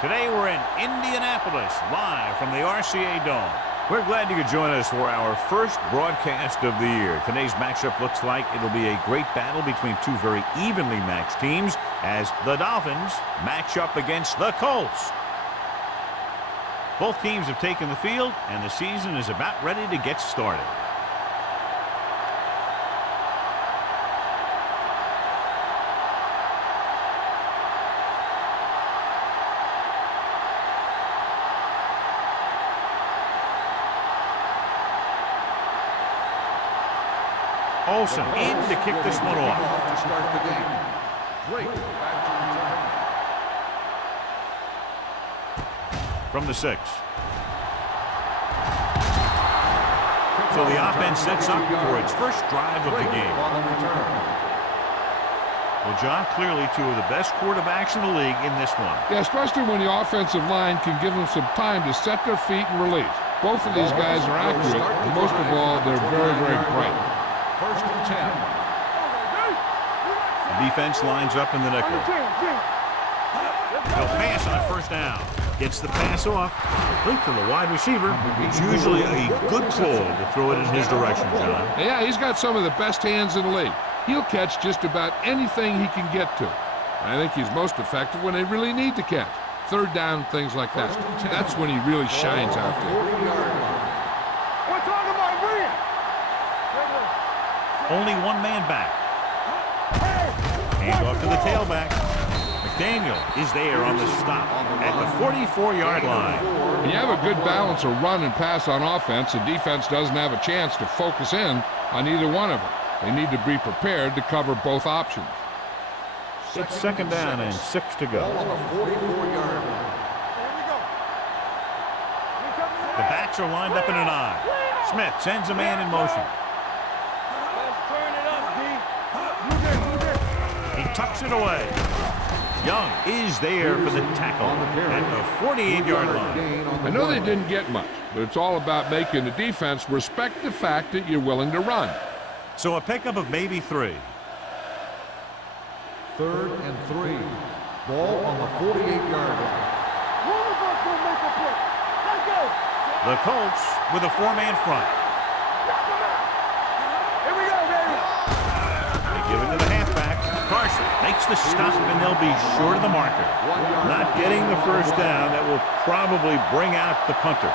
Today we're in Indianapolis, live from the RCA Dome. We're glad you could join us for our first broadcast of the year. Today's matchup looks like it'll be a great battle between two very evenly matched teams as the Dolphins match up against the Colts. Both teams have taken the field, and the season is about ready to get started. Olsen in to kick this one off. To start the game. Drake back to return. From the 6. So the offense sets up for its first drive of the game. Well, John, clearly two of the best quarterbacks in the league in this one. Yeah, especially when the offensive line can give them some time to set their feet and release. Both of these guys are accurate, and most of all, they're very, very bright. First and 10. The defense lines up in the nickel. They'll pass on a first down. Gets the pass off. Complete to the wide receiver. It's usually a good call to throw it in his direction, John. Yeah, he's got some of the best hands in the league. He'll catch just about anything he can get to. I think he's most effective when they really need to catch. Third down, things like that. That's when he really shines out there. Only one man back. Hand off to the tailback. McDaniel is there on the stop at the 44-yard line. When you have a good balance of run and pass on offense, the defense doesn't have a chance to focus in on either one of them. They need to be prepared to cover both options. It's second down and 6 to go. On the 44-yard line. The backs are lined up in an I. Smith sends a man in motion. He tucks it away. Young is there for the tackle at the 48-yard line. I know they didn't get much, but it's all about making the defense respect the fact that you're willing to run. So a pickup of maybe 3. Third and 3. Ball on the 48-yard line. The Colts with a 4-man front. They give it to the halfback. Carson makes the stop, and they'll be short of the marker. Not getting the first down. That will probably bring out the punter.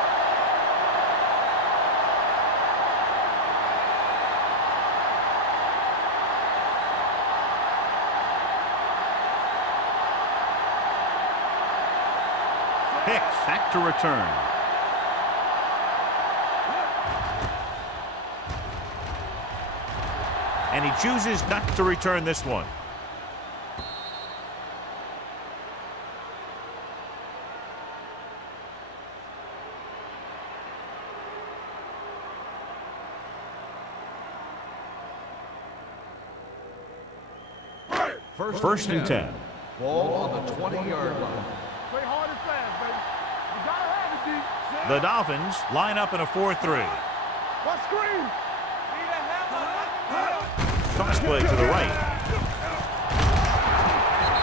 Hicks back to return. And he chooses not to return this one. First and 10. Ball on the 20-yard line. Play hard and fast, baby. You gotta have it, D. The Dolphins line up in a 4-3. What screen? Toss play to the right.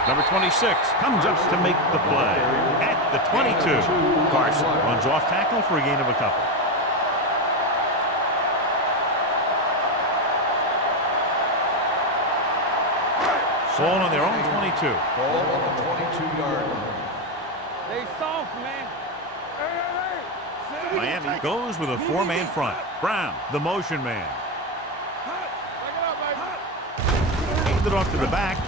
Number 26 comes up to make the play at the 22. Carson runs off tackle for a gain of a couple. Ball on their own 22. Ball on the 22-yard line. They soft, man. Hey. Miami goes with a 4-man front. Brown, the motion man. Handed off to the back.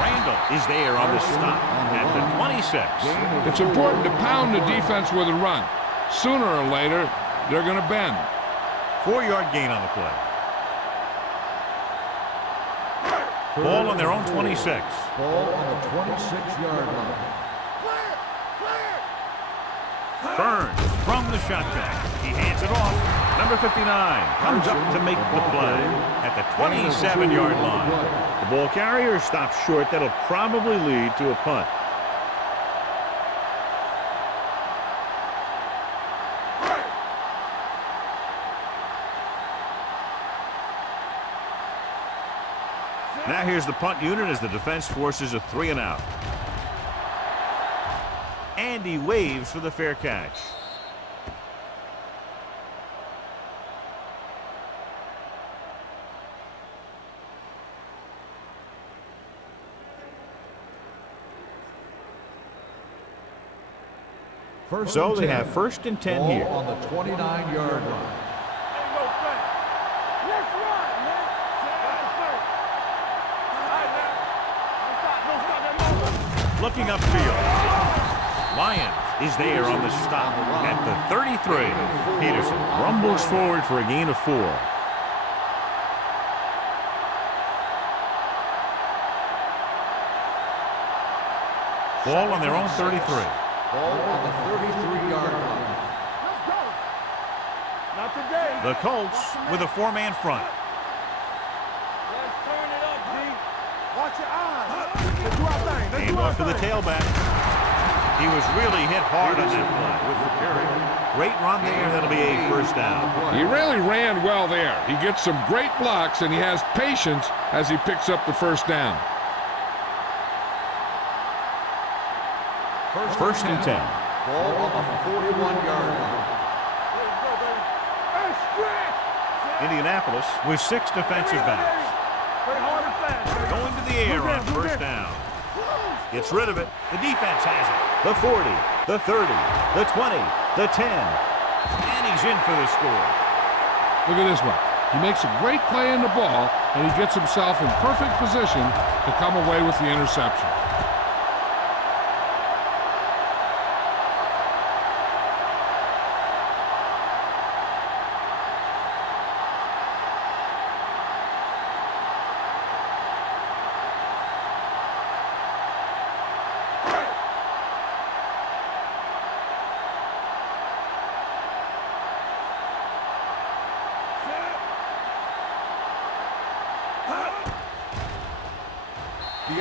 Randall is there on the stop at the 26. It's important to pound the defense with a run. Sooner or later, they're going to bend. 4-yard gain on the play. Ball on their own 26. Ball on the 26-yard line. Burns from the shotgun. He hands it off. Number 59 comes up to make the play at the 27-yard line. The ball carrier stops short. That'll probably lead to a punt. Now here's the punt unit as the defense forces a 3-and-out. And he waves for the fair catch. So they have 1st and 10 here. On the 29-yard line. Looking upfield. Lyons is there on the stop at the 33. Peterson rumbles forward for a gain of 4. Ball on their own 33. Ball on the 33-yard line. Let's go. Not today. The Colts with a 4-man front. Let's turn it up, D. Watch your eyes. Let's do our thing. Let's Hand do our off to the thing. tailback. He was really hit hard on that play with the carry. Great run there. That'll be a 1st down. He really ran well there. He gets some great blocks, and he has patience as he picks up the 1st down. 1st and 10. Ball on the 41-yard line. Let's go, baby. Hey, stretch. Indianapolis with 6 defensive backs. Play hard and fast, baby. Going to the air Move on in, move 1st in. down. Gets rid of it. The defense has it. The 40, the 30, the 20, the 10. And he's in for the score. Look at this one. He makes a great play in the ball, and he gets himself in perfect position to come away with the interception.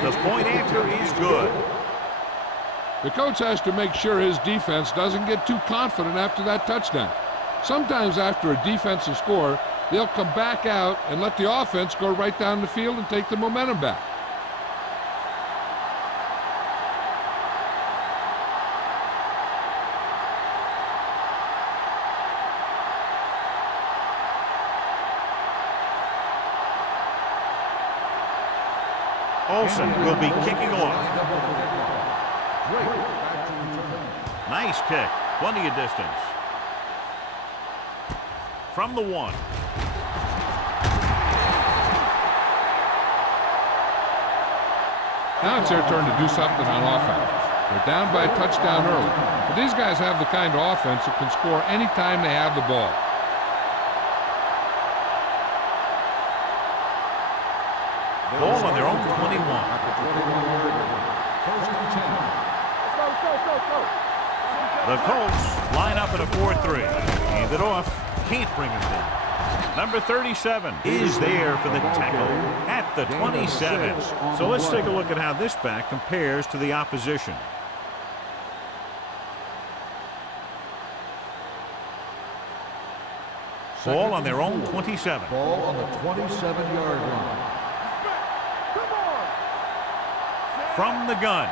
The point after is good. The coach has to make sure his defense doesn't get too confident after that touchdown. Sometimes after a defensive score, they'll come back out and let the offense go right down the field and take the momentum back. Olsen will be kicking off. Nice kick. Plenty of distance. From the 1. Now it's their turn to do something on offense. They're down by a touchdown early, but these guys have the kind of offense that can score anytime they have the ball. Ball on their own 21. The Colts line up at a 4-3. Hand it off. Can't bring him down. Number 37 is there for the tackle at the 27. So let's take a look at how this back compares to the opposition. Ball on their own 27. Ball on the 27-yard line. Come on. From the gun.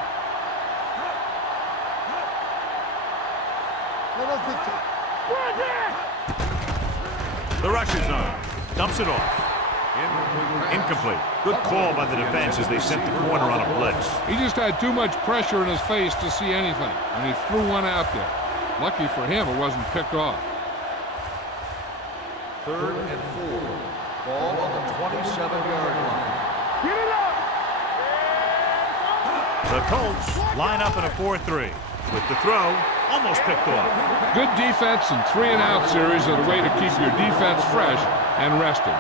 Let us get to Right there. The rush is on. Dumps it off. Incomplete. Good call by the defense as they sent the corner on a blitz. He just had too much pressure in his face to see anything, and he threw one out there. Lucky for him, it wasn't picked off. 3rd and 4. Ball on the 27-yard line. Get it up. The Colts line up in a 4-3. With the throw, almost picked off. Good defense and 3-and-out series are the way to keep your defense fresh and rested.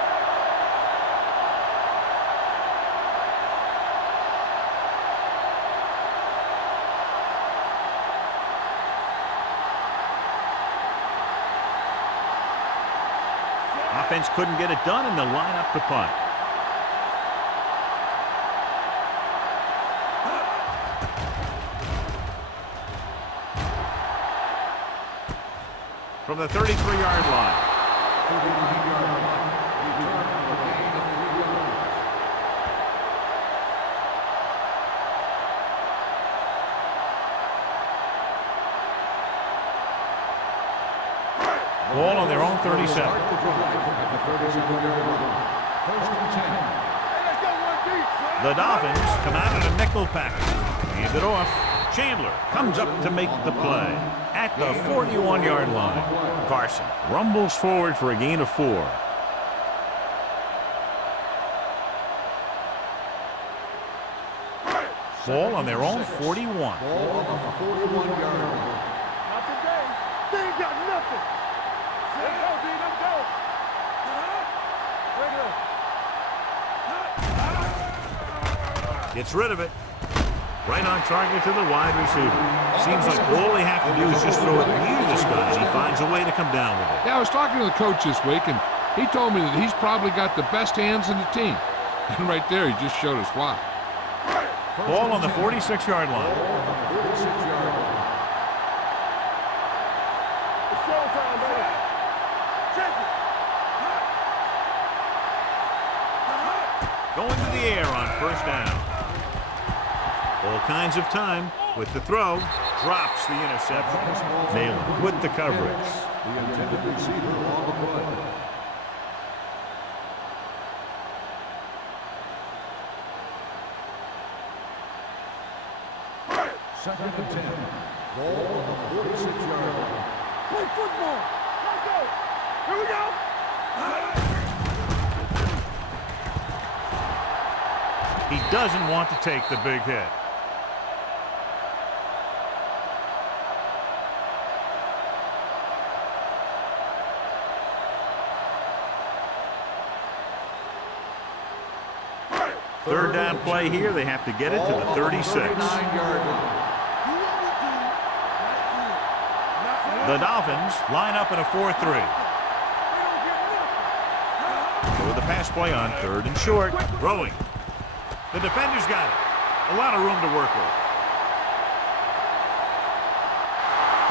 Offense couldn't get it done, and they'll line up to punt. From the 33-yard line. Ball on their own 37. Start the drive at the 37-yard line. First and 10. Hey, let's go one deep. The Dolphins come out in a nickel package. Hand it off. Chandler comes up to make the play at the 41-yard line. Carson rumbles forward for a gain of 4. Ball on their own 41. Ball on the 41-yard line. Not today. They ain't got nothing. Let's go, D. Let's go. Break it up. Gets rid of it. Right on target to the wide receiver. Seems like all they have to do is just throw it near this guy, and he finds a way to come down with it. Yeah, I was talking to the coach this week, and he told me that he's probably got the best hands in the team. And right there, he just showed us why. Ball on the 46-yard line. It's showtime, baby. Check it. Going to the air on first down. All kinds of time with the throw. Drops the interception. Nayland with the coverage. The intended receiver on the play. Second and 10. Ball on the 46-yard line. Play football. Let's go. Here we go. He doesn't want to take the big hit. Third down play here. They have to get it to the 36. 39-yard line. The Dolphins line up in a 4-3. Go with the pass play on third and short. Throwing. The defender's got it. A lot of room to work with.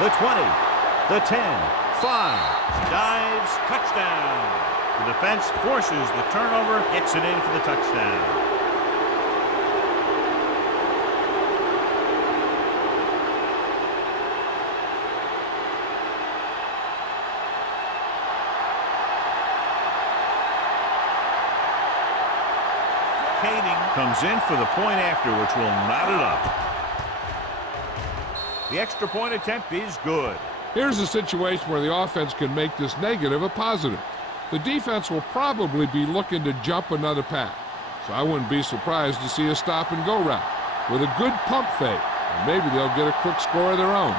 The 20. The 10. 5. Dives. Touchdown. The defense forces the turnover. Gets it in for the touchdown. Comes in for the point after, which will knot it up. The extra point attempt is good. Here's a situation where the offense can make this negative a positive. The defense will probably be looking to jump another pass, so I wouldn't be surprised to see a stop-and-go route with a good pump fake, and maybe they'll get a quick score of their own.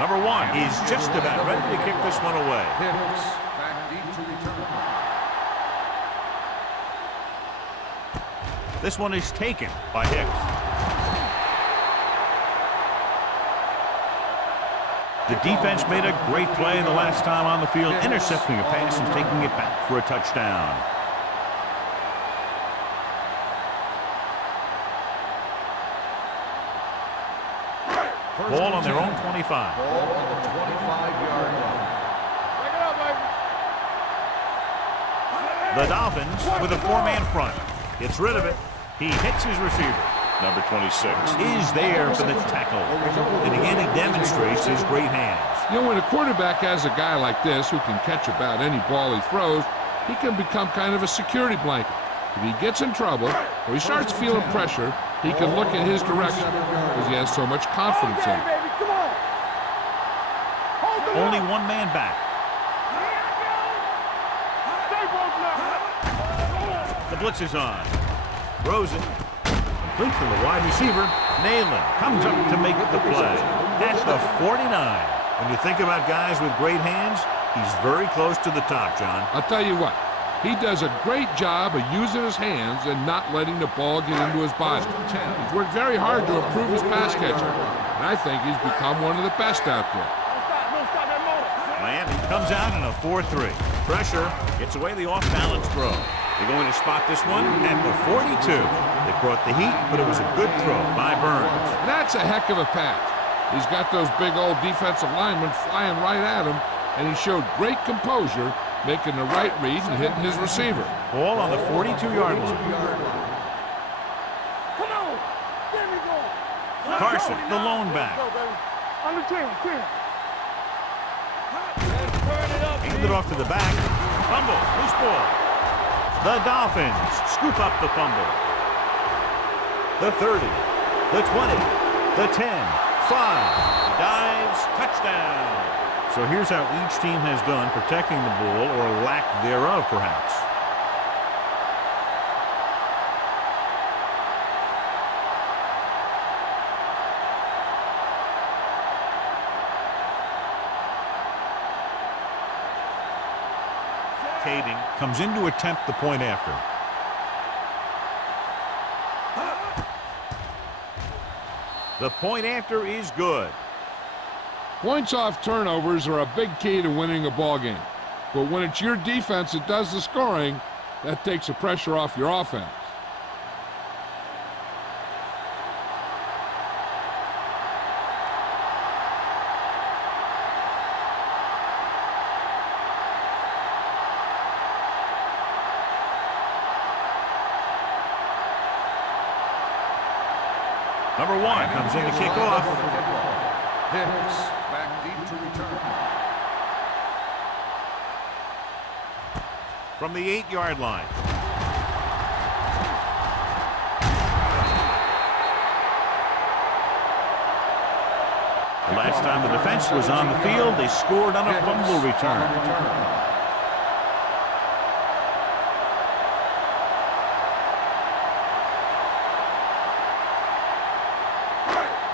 Number 1 is just about ready to kick this one away. Hicks back deep to return. This one is taken by Hicks. The defense made a great play the last time on the field, intercepting a pass and taking it back for a touchdown. Ball on their own 25. Ball on the 25-yard line. Break it up, baby. The Dolphins with a 4-man front. Gets rid of it. He hits his receiver. Number 26 is there for the tackle. And again, he demonstrates his great hands. You know, when a quarterback has a guy like this who can catch about any ball he throws, he can become kind of a security blanket. If he gets in trouble or he starts feeling pressure, he can look in his direction because he has so much confidence in it. Baby, come on. Hold it Only up. one man back. Stay broke now. The blitz is on. Throws it. Complete to the wide receiver. Nayland comes up to make the play. That's the 49. When you think about guys with great hands, he's very close to the top, John. I'll tell you what, he does a great job of using his hands and not letting the ball get into his body. He's worked very hard to improve his pass catching, and I think he's become one of the best out there. Don't stop that motor. Miami comes out in a 4-3. Pressure gets away the off-balance throw. They're going to spot this one at the 42. They brought the heat, but it was a good throw by Burns. That's a heck of a pass. He's got those big old defensive linemen flying right at him, and he showed great composure making the right read and hitting his receiver. Ball on the 42-yard line. Come on. There we go. Carson, the lone back. Go, baby. On the 10. Let's turn it up, Hand it off to the back. Fumble. Loose ball. The Dolphins scoop up the fumble. The 30. The 20. The 10. 5. Dives. Touchdown. So here's how each team has done protecting the ball, or lack thereof, perhaps. Kading comes in to attempt the point after. The point after is good. Points off turnovers are a big key to winning a ball game. But when it's your defense that does the scoring, that takes the pressure off your offense. Number 1 comes in to kick off. Hicks back deep to return. From the 8-yard line. The last time the defense was on the field, they scored on a fumble return.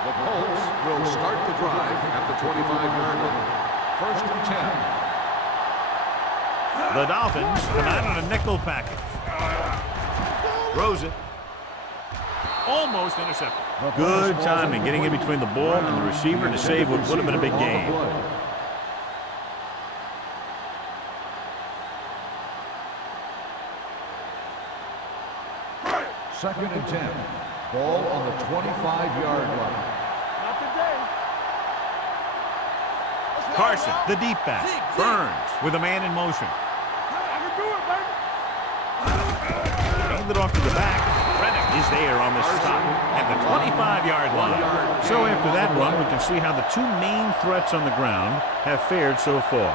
The Colts will start the drive at the 25-yard line. 1st and 10. The Dolphins come out on a nickel package. Throws it. Almost intercepted. Good timing, getting in between the ball and the receiver to save what would have been a big gain. Second and 10. Ball on the 25-yard line. Not today. Carson, the deep back. Burns with a man in motion. I can do it, baby. Hand it off to the back. Reddick is there on the stop at the 25-yard line. So after that run, we can see how the two main threats on the ground have fared so far.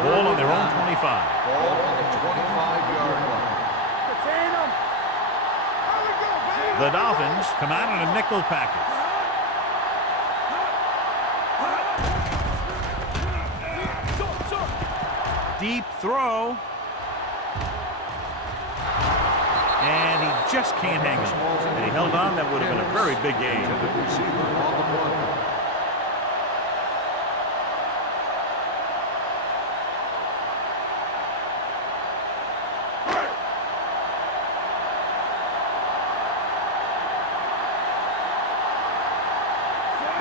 Ball on their own 25. Ball on the 25-yard line. Contain them. There we go, baby. The Dolphins come out in a nickel package. Deep throw. And he just can't hang on. And he held on. That would have been a very big gain. The receiver on the play.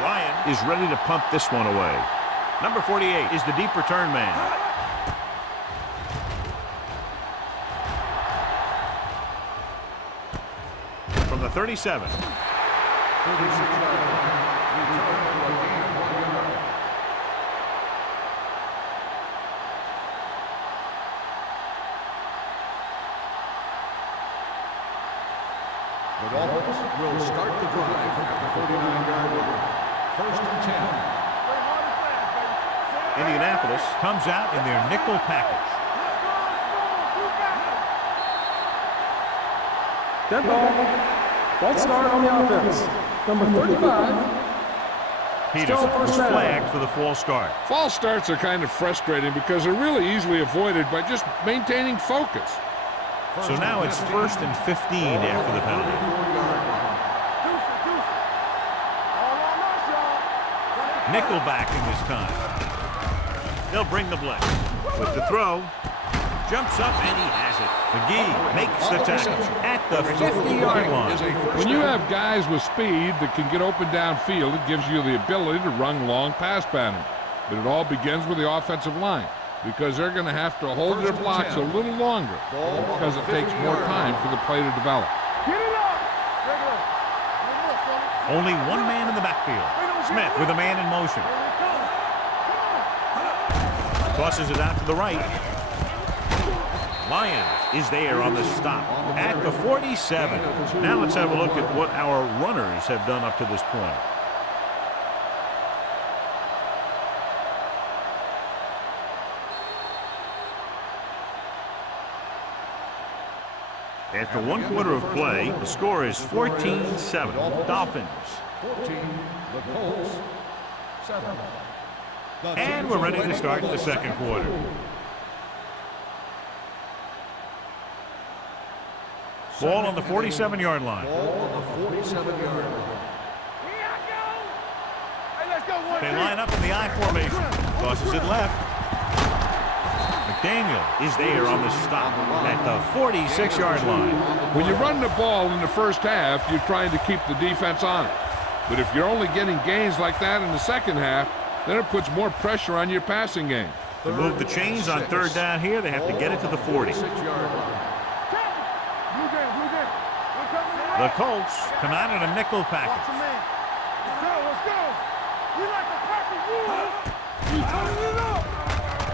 Ryan is ready to punt this one away. Number 48 is the deep return man. From the 37. 36-yard line. Return for a gain of 1 yard. The Dolphins will start the drive at the 49-yard line. 1st and 10. Play hard and fast, baby. Indianapolis comes out in their nickel package. Tempo. False start on the offense. Number 35. Peterson was flagged for the false start. False starts are kind of frustrating because they're really easily avoided by just maintaining focus. So now it's 1st and 15 after the penalty. Nickelback in this time. They'll bring the blitz. With the throw, jumps up and he has it. McGee makes the tackle at the 50-yard line. When you have guys with speed that can get open downfield, it gives you the ability to run long pass patterns. But it all begins with the offensive line, because they're going to have to hold their blocks a little longer because it takes more time for the play to develop. Get it up. Regular. Only one man in the backfield. Smith with a man in motion. Tosses it out to the right. Lyons is there on the stop at the 47. Now let's have a look at what our runners have done up to this point. After 1 quarter of play, the score is 14-7. Dolphins. 14, the Colts, 7. And we're ready to start the second quarter. Ball on the 47-yard line. Ball on the 47-yard line. They line up in the I formation. Tosses it left. McDaniel is there on the stop at the 46-yard line. When you run the ball in the first half, you're trying to keep the defense on it. But if you're only getting gains like that in the second half, then it puts more pressure on your passing game. To move the chains on third down here, they have to get it to the 40. The Colts come out in a nickel package.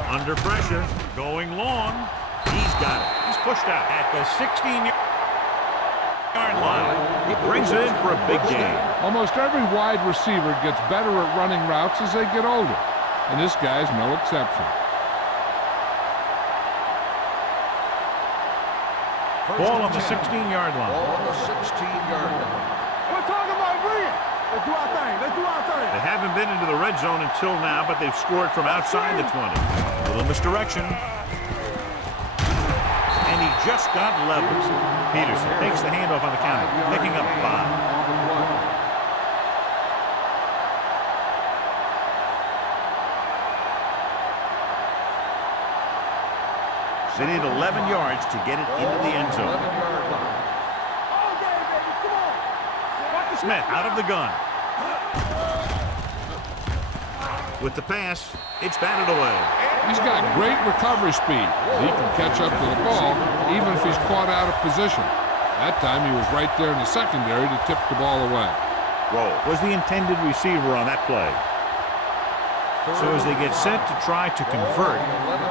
Under pressure, going long. He's got it. He's pushed out at the 16-yard line. He brings it in for a big game. Almost every wide receiver gets better at running routes as they get older, and this guy's no exception. Ball on the 16-yard line. Ball on the 16-yard line. We're talking about brilliant. Let's do our thing. Let's do our thing. They haven't been into the red zone until now, but they've scored from outside the 20. A little misdirection. And he just got leveled. Peterson takes the handoff on the counter, picking up 5. They need 11 yards to get it into the end zone. Smith out of the gun. With the pass, it's batted away. He's got great recovery speed. He can catch up to the ball even if he's caught out of position. That time he was right there in the secondary to tip the ball away. Roll was the intended receiver on that play. So as they get set to try to convert,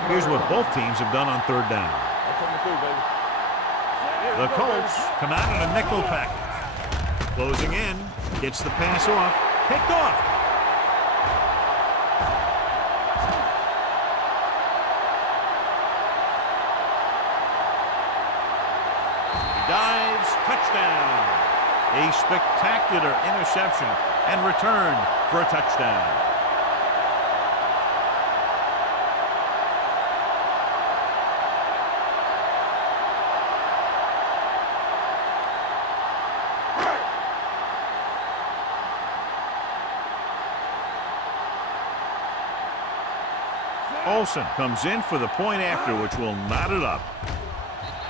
here's what both teams have done on third down. The Colts come out in a nickel package. Closing in, gets the pass off, picked off. He dives, touchdown. A spectacular interception and return for a touchdown. Olsen comes in for the point after, which will knot it up.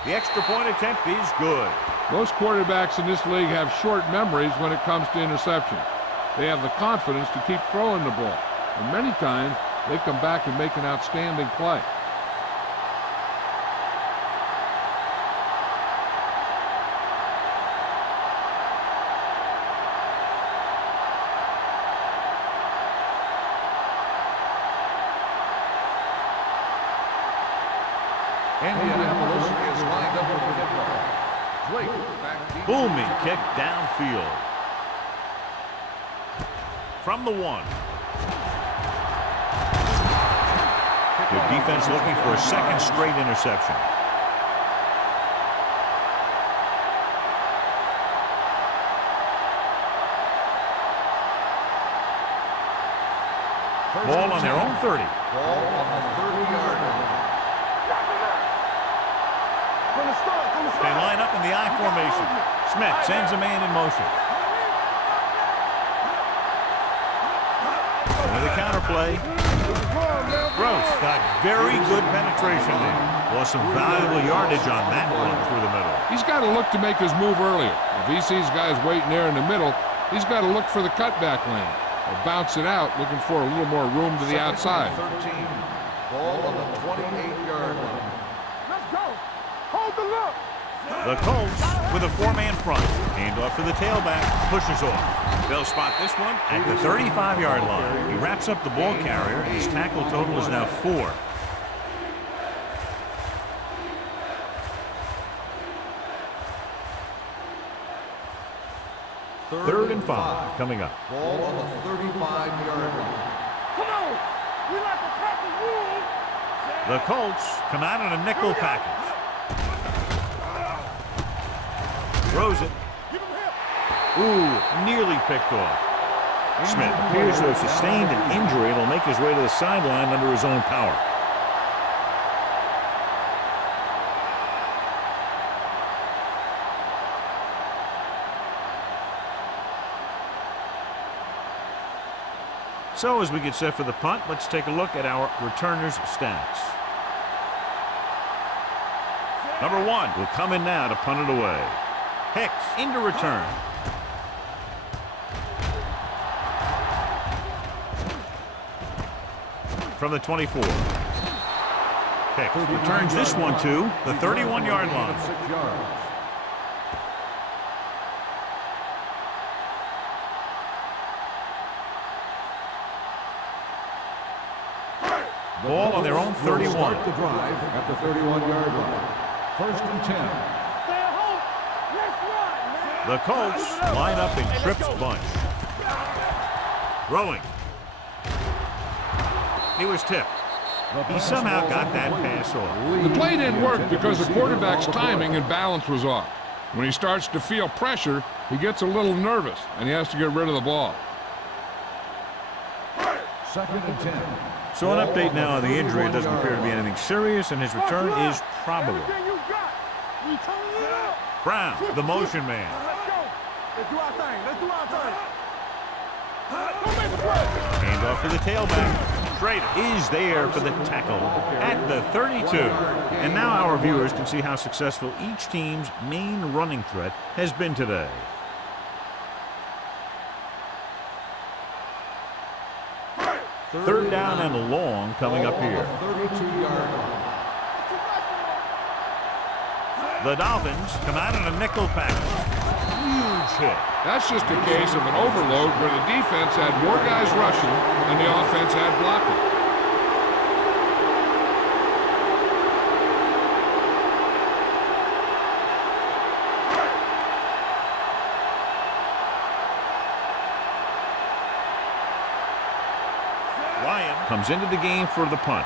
The extra point attempt is good. Most quarterbacks in this league have short memories when it comes to interception. They have the confidence to keep throwing the ball, and many times they come back and make an outstanding play. Indianapolis is lined up for the kickoff. Drake back deep. Booming kick downfield. From the 1. Their defense looking for a second straight interception. Ball on their own 30. Ball on the 30-yard line. They line up in the I formation. Smith sends a man in motion. With a counter play. Gross got very good penetration there. Lost some valuable yardage on that one through the middle. He's got to look to make his move earlier. If he sees guys waiting there in the middle, he's got to look for the cutback lane or bounce it out, looking for a little more room to the outside. 13. Ball on the 28-yard line. Let's go. Hold the look. The Colts with a 4-man front. Handoff to the tailback. Pushes off. They'll spot this one at the 35-yard line. He wraps up the ball carrier, and his tackle total is now 4. Third and 5 coming up. Ball on the 35-yard line. Come on. We like to pack the rules. The Colts come out in a nickel package. Throws it. Ooh, nearly picked off. Smith appears to have sustained an injury and will make his way to the sideline under his own power. So as we get set for the punt, let's take a look at our returners' stats. Number 1 will come in now to punt it away. Hicks into return. From the 24. Hicks returns this one to the 31-yard line. 6 yards. Ball on their own 31. Start the drive at the 31-yard line. First and 10. Stay at home. Let's run, man. The Colts line up in Tripp's bunch. Throwing. He was tipped. He somehow got that pass off. The play didn't work because the quarterback's timing and balance was off. When he starts to feel pressure, he gets a little nervous, and he has to get rid of the ball. Second and 10. So an update now on the injury. It doesn't appear to be anything serious, and his return is probable. Everything you got. We turn it up. Brown, the motion man. Let's go. Let's do our thing. Let's do our thing. Don't make a play. Hand off to the tailback. Schrader is there for the tackle at the 32. And now our viewers can see how successful each team's main running threat has been today. Third down and a long coming up here. 32-yard line. The Dolphins come out in a nickel package. Huge hit. That's just a case of an overload where the defense had more guys rushing and the offense had blocking. Ryan comes into the game for the punt.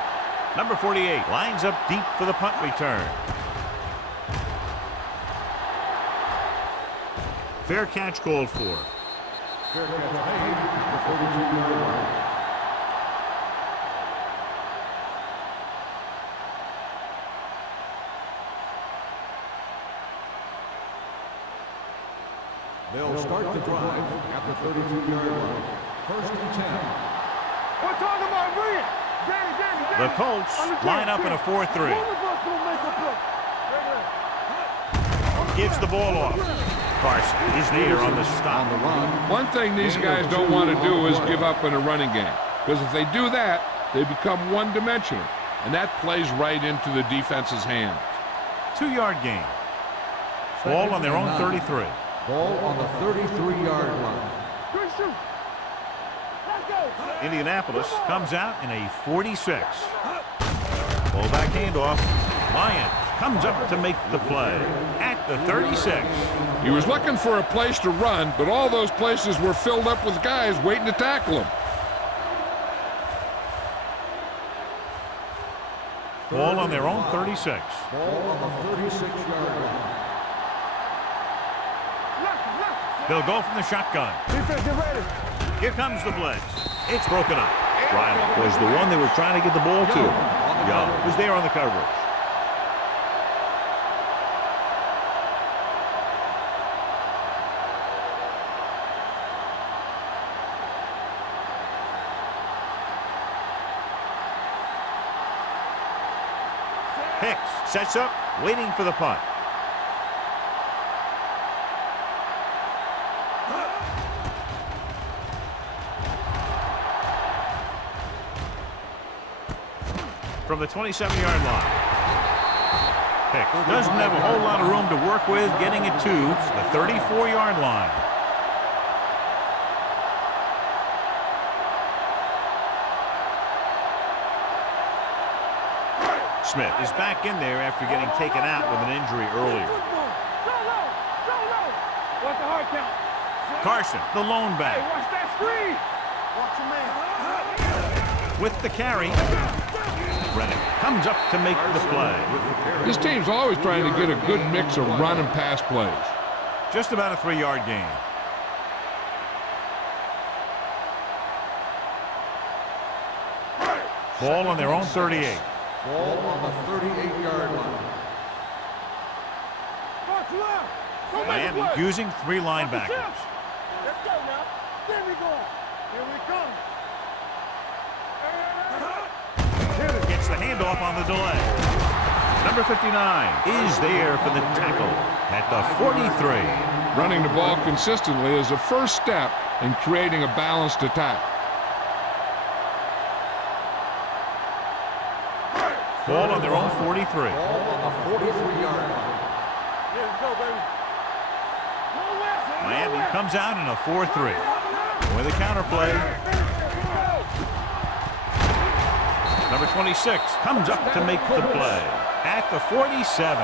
Number 48 lines up deep for the punt return. Fair catch called for. Fair catch made at the 32-yard line. They'll start the drive at the 32-yard line. First and 10. We're talking about Reed. Danny. The Colts line up in a 4-3. One of us gonna make a play. Gives the ball off. Carson is there on the stop. On the run. One thing these guys don't want to do is give up in a running game, because if they do that, they become one-dimensional, and that plays right into the defense's hands. 2-yard gain. Ball on their own 33. Ball on the 33-yard line. Good shoot. Let's go. Indianapolis comes out in a 46. Fullback handoff. Lyons comes up to make the play at the 36. He was looking for a place to run, but all those places were filled up with guys waiting to tackle him. Ball on their own 36. Ball on the 36-yard line. They'll go from the shotgun. Defense, get ready. Here comes the blitz. It's broken up. Riley was the one they were trying to get the ball to. Young was there on the coverage. Hicks sets up, waiting for the punt. From the 27-yard line. Pick doesn't have a whole lot of room to work with, getting it to the 34-yard line. Smith is back in there after getting taken out with an injury earlier. What's the hard count? Carson, the lone back. Hey, watch that screen. Watch your man. With the carry, Rennick comes up to make the play. This team's always trying to get a good mix of run and pass plays. Just about a 3-yard gain. Ball on their own 38. Ball on the 38-yard line. Miami using 3 linebackers. Let's go now. There we go. Here we come. Gets the handoff on the delay. Number 59 is there for the tackle at the 43. Running the ball consistently is the first step in creating a balanced attack. Ball on their own 43. Ball on the 43-yard line. Here we go, baby. Miami comes out in a 4-3. With a counter play. Number 26 comes up to make the play at the 47.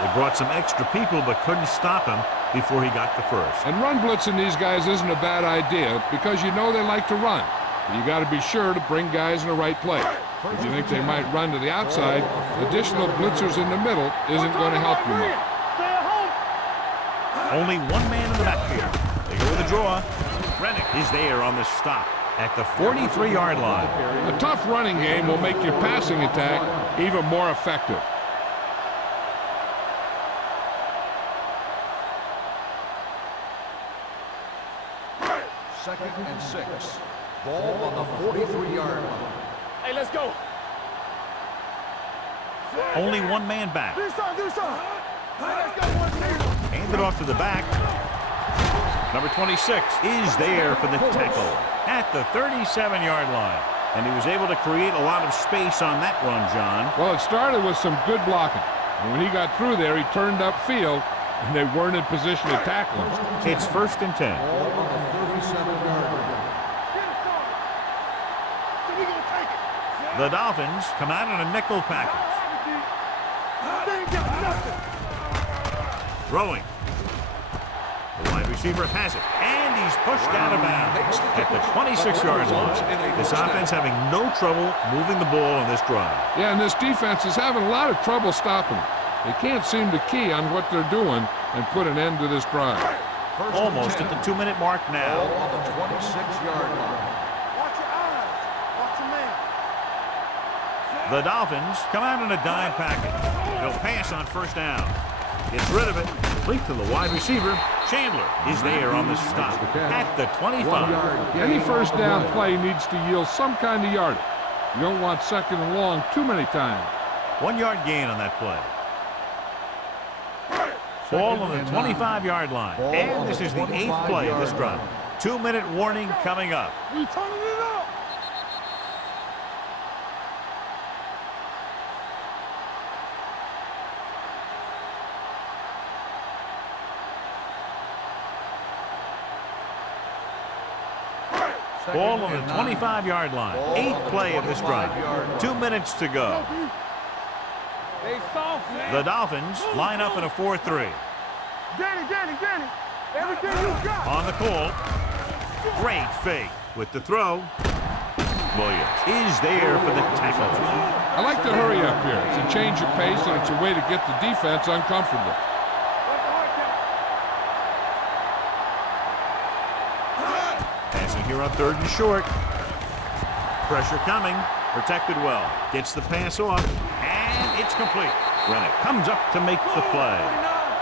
They brought some extra people but couldn't stop him before he got the first. And run blitzing these guys isn't a bad idea because you know they like to run. But you got to be sure to bring guys in the right place. If you think they might run to the outside, additional blitzers in the middle isn't going to help you much. Only one man in the backfield. They go with a draw. Rennick is there on the stop at the 43-yard line. A tough running game will make your passing attack even more effective. Second and 6. Ball on the 43-yard line. Hey, let's go. Only one man back. Do something. Let's go, one team. Hand it off to the back. Number 26 is there for the tackle at the 37-yard line. And he was able to create a lot of space on that run, John. Well, it started with some good blocking. And when he got through there, he turned upfield, and they weren't in position to tackle him. It's 1st and 10. Ball on the 37-yard line. So we gonna take it. The Dolphins come out in a nickel package. They ain't got nothing. Throwing. The wide receiver has it, and he's pushed out of bounds at the 26-yard line. This offense having no trouble moving the ball on this drive. Yeah, and this defense is having a lot of trouble stopping them. They can't seem to key on what they're doing and put an end to this drive. Almost at the 2-minute mark now. Ball on the 26-yard line. Watch your eyes. Watch your man. The Dolphins come out in a dime package. They'll pass on 1st down. Gets rid of it. Complete to the wide receiver. Chandler is there on the stop at the 25. Any first down play needs to yield some kind of yardage. You don't want 2nd and long too many times. 1-yard gain on that play. Ball on the 25-yard line. And this is the 8th play of this drive. 2-minute warning coming up. We turning it up. Ball on the 25-yard line. 8th play of this drive. 2 minutes to go. They soft, man. The Dolphins line up in a 4-3. Danny. Everything you got. On the call. Great fake with the throw. Williams is there for the tackle. I like to hurry up here. It's a change of pace, and it's a way to get the defense uncomfortable. Passing here on 3rd and short. Pressure coming. Protected well. Gets the pass off. And it's complete. Rennick comes up to make the play.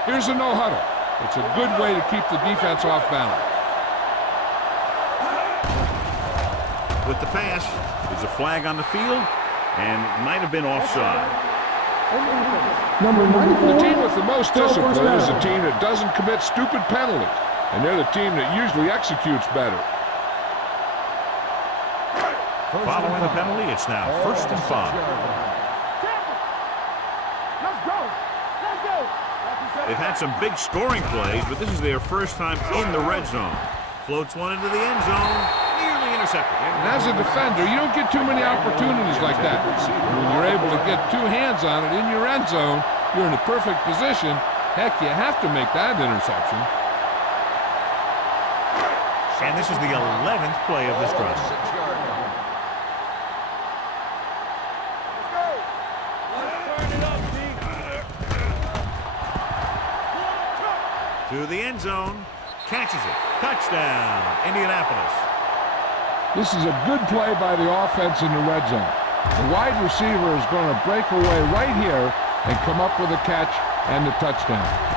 Here's a no-huddle. It's a good way to keep the defense off balance. With the pass, there's a flag on the field, and it might have been offside. Number The 94. team with the most Still discipline first down. is a team that doesn't commit stupid penalties, and they're the team that usually executes better. Following the penalty, it's now 1st and 5. Let's go. They've had some big scoring plays, but this is their first time in the red zone. Floats one into the end zone, nearly intercepted. And as a defender, you don't get too many opportunities like that. When you're able to get two hands on it in your end zone, you're in a perfect position. Heck, you have to make that interception. And this is the 11th play of this drive. 6-yard line. Turn it up, D. To the end zone, catches it. Touchdown, Indianapolis. This is a good play by the offense in the red zone. The wide receiver is going to break away right here and come up with a catch and the touchdown.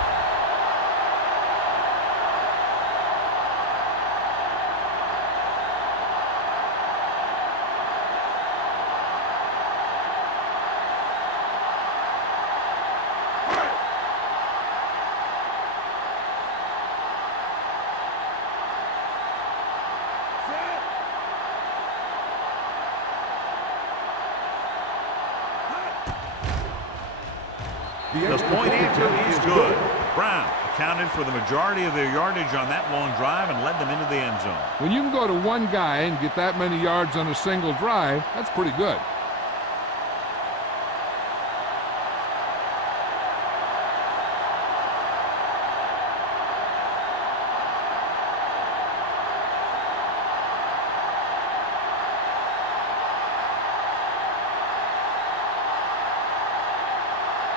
The point after is good. Brown accounted for the majority of their yardage on that long drive and led them into the end zone. When you can go to one guy and get that many yards on a single drive, that's pretty good.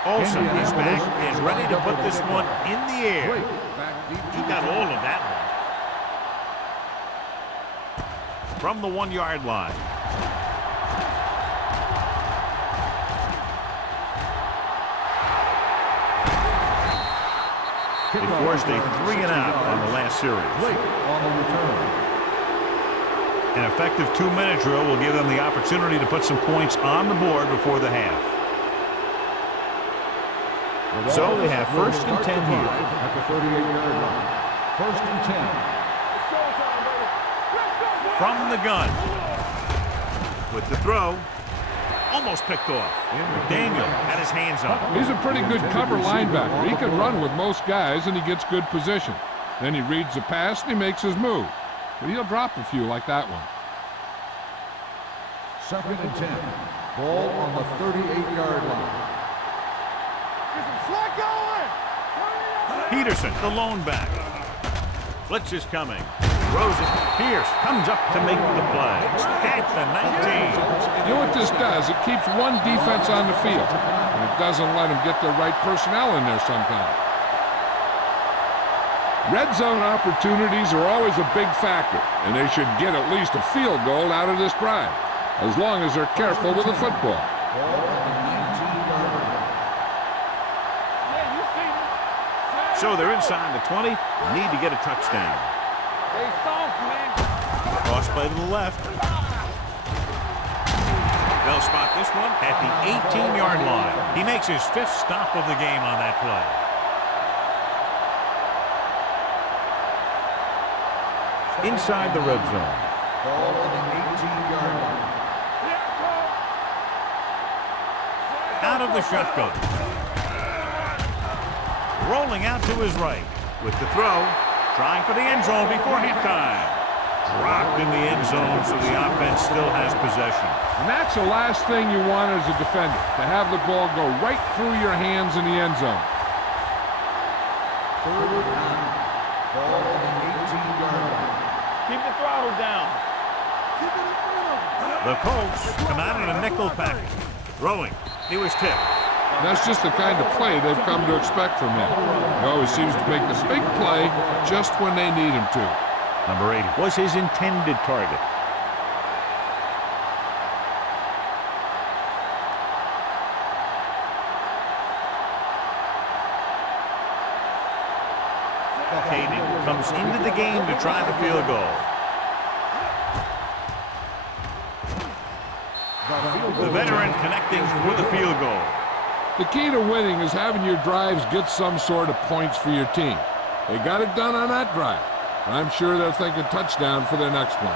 Olsen is back and ready to put this one in the air. He got all of that one. From the 1-yard line. They forced a 3-and-out on the last series. An effective 2-minute drill will give them the opportunity to put some points on the board before the half. So they have 1st and 10 here. At the 38-yard line. 1st and 10. From the gun. With the throw. Almost picked off. Daniel had his hands on it. He's a pretty good cover linebacker. He can run with most guys, and he gets good position. Then he reads the pass, and he makes his move. But he'll drop a few like that one. 2nd and 10. Ball on the 38-yard line. Peterson, the lone back. Blitz is coming. Throws it. Pierce comes up to make the play. At the 19. You know what this does? It keeps one defense on the field, and it doesn't let them get the right personnel in there sometimes. Red zone opportunities are always a big factor, and they should get at least a field goal out of this drive, as long as they're careful with the football. So they're inside the 20. Need to get a touchdown. They soft, man. Cross play to the left. They'll spot this one at the 18-yard line. He makes his 5th stop of the game on that play. Inside the red zone. Ball on the 18-yard line. Out of the shotgun. Rolling out to his right with the throw, trying for the end zone before halftime. Dropped in the end zone, so the offense still has possession. And that's the last thing you want as a defender, to have the ball go right through your hands in the end zone. 3rd and 9. Ball on the 18-yard line. Keep the throttle down. The Colts come out in a nickel package. Throwing. He was tipped. That's just the kind of play they've come to expect from him. He always seems to make this big play just when they need him to. Number 80 was his intended target. Hayden comes into the game to try the field goal. The veteran connecting for the field goal. The key to winning is having your drives get some sort of points for your team. They got it done on that drive. I'm sure they're thinking touchdown for their next one.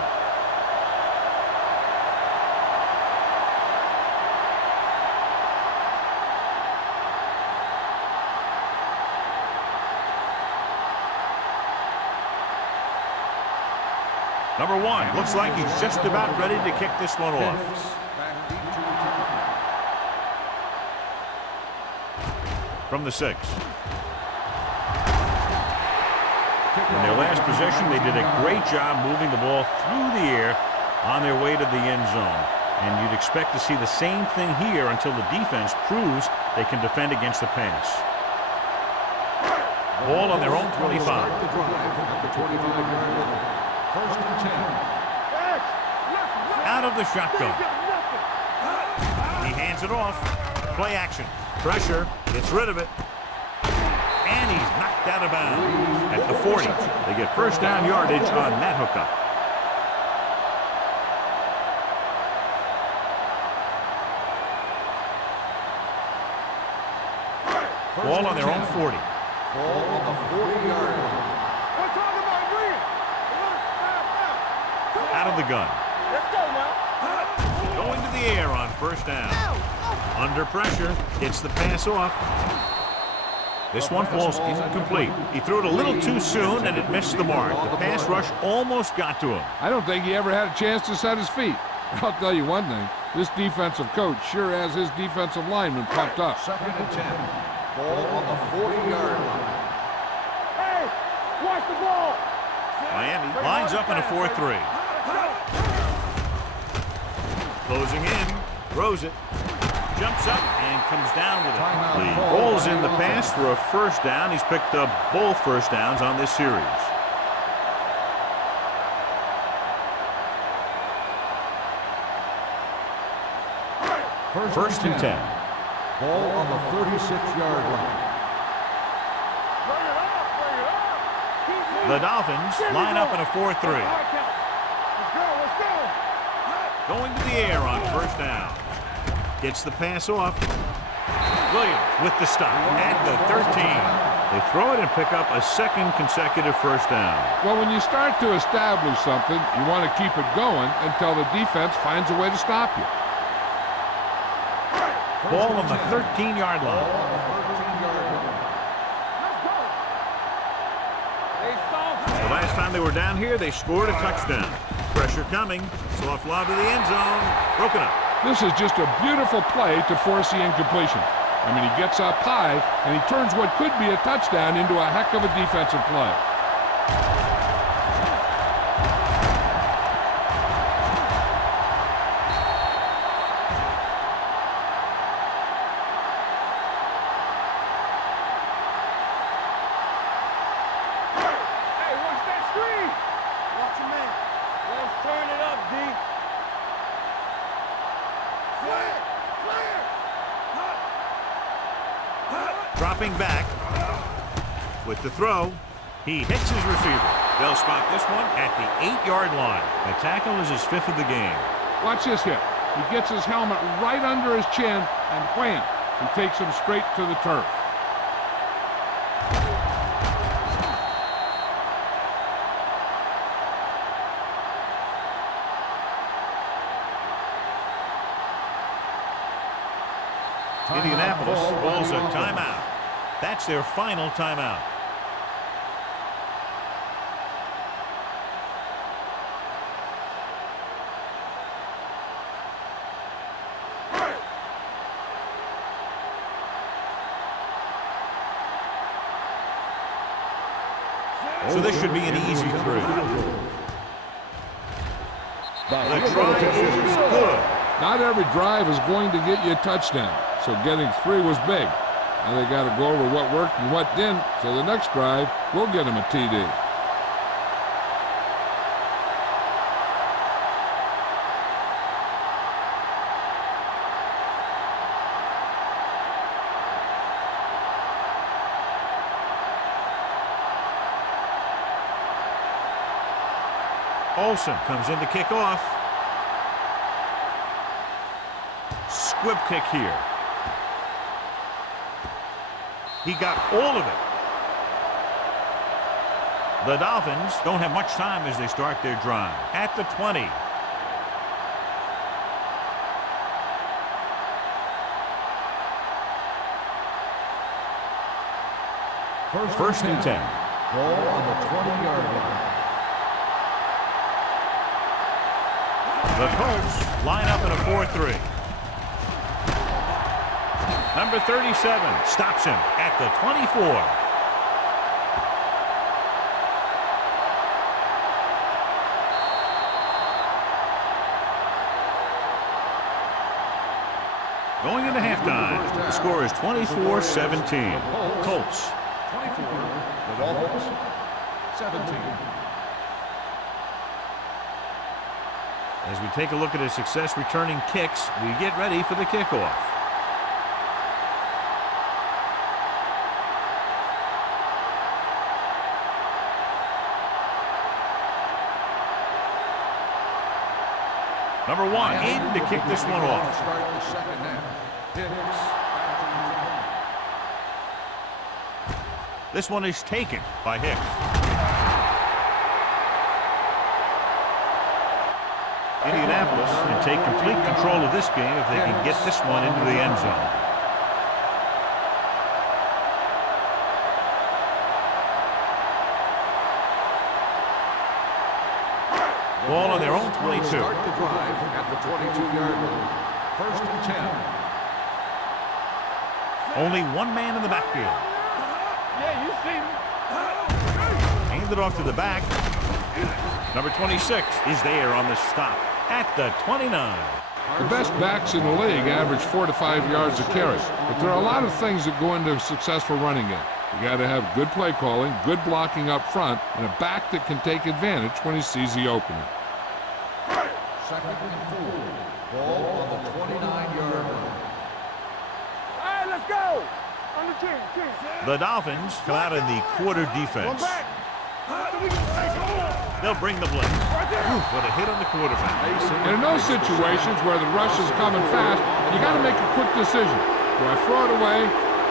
Number 1, looks like he's just about ready to kick this one off. From the 6. In their last possession, they did a great job moving the ball through the air on their way to the end zone. And you'd expect to see the same thing here until the defense proves they can defend against the pass. Ball on their own 25. The drive at the 25-yard line. First and 10. Out of the shotgun. He hands it off. Play action. Pressure. Gets rid of it. And he's knocked out of bounds at the 40. They get first down yardage on that hookup. Ball on their own 40. Ball on the 40-yard line. We're talking about green. Out of the gun. Let's go now. Going to the air on first down. Under pressure. Gets the pass off. This one falls incomplete. He threw it a little too soon, and it missed the mark. The pass rush almost got to him. I don't think he ever had a chance to set his feet. I'll tell you one thing. This defensive coach sure has his defensive lineman pumped up. Second and 10. Ball on the 40-yard line. Hey, watch the ball. Miami lines up in a 4-3. Closing in. Throws it. Jumps up and comes down with it. The ball's in the pass for a first down. He's picked up both first downs on this series. First and 10. Ball on the 36-yard line. Bring it up, bring it up. The Dolphins line up in a 4-3. Let's go, let's go. Going to the air on first down. Gets the pass off. Williams with the stop at the 13. They throw it and pick up a second consecutive first down. Well, when you start to establish something, you want to keep it going until the defense finds a way to stop you. Ball on the 13-yard line. The last time they were down here, they scored a touchdown. Pressure coming. Soft lob to the end zone. Broken up. This is just a beautiful play to force the incompletion. I mean, he gets up high, and he turns what could be a touchdown into a heck of a defensive play. Hey, watch that screen. Watch your man. Let's turn it up, D. Clear, clear. Dropping back with the throw. He hits his receiver. They'll spot this one at the 8-yard line. The tackle is his 5th of the game. Watch this hit. He gets his helmet right under his chin, and wham, he takes him straight to the turf. Indianapolis calls a timeout. That's their final timeout. So this should be an easy 3. The try is good. Not every drive is going to get you a touchdown, so getting 3 was big. Now they got to go over what worked and what didn't, so the next drive will get them a TD. Olsen comes in to kick off. Squib kick here. He got all of it. The Dolphins don't have much time as they start their drive. At the 20. First and 10. Ball on the 20-yard line. The Colts line up in a 4-3. Number 37 stops him at the 24. Going into halftime, the score is 24-17. Colts. 24, the Dolphins, 17. As we take a look at his success returning kicks, we get ready for the kickoff. Number 1 in to kick this one off. Start the second half. Hicks. This one is taken by Hicks. Indianapolis can take complete control of this game if they can get this one into the end zone. Ball on their own 22. Start the drive at the 22-yard line. First and 10. Only one man in the backfield. Yeah, you see me. Handed off to the back. Number 26 is there on the stop at the 29. The best backs in the league average 4 to 5 yards a carry. But there are a lot of things that go into a successful running game. You got to have good play calling, good blocking up front, and a back that can take advantage when he sees the opening. Second and 4. Ball on the 29-yard line. All right, let's go. On the 10. The Dolphins come out in the quarter defense. They'll bring the blitz. What a hit on the quarterback. And in those situations where the rush is coming fast, you got to make a quick decision. Do I throw it away,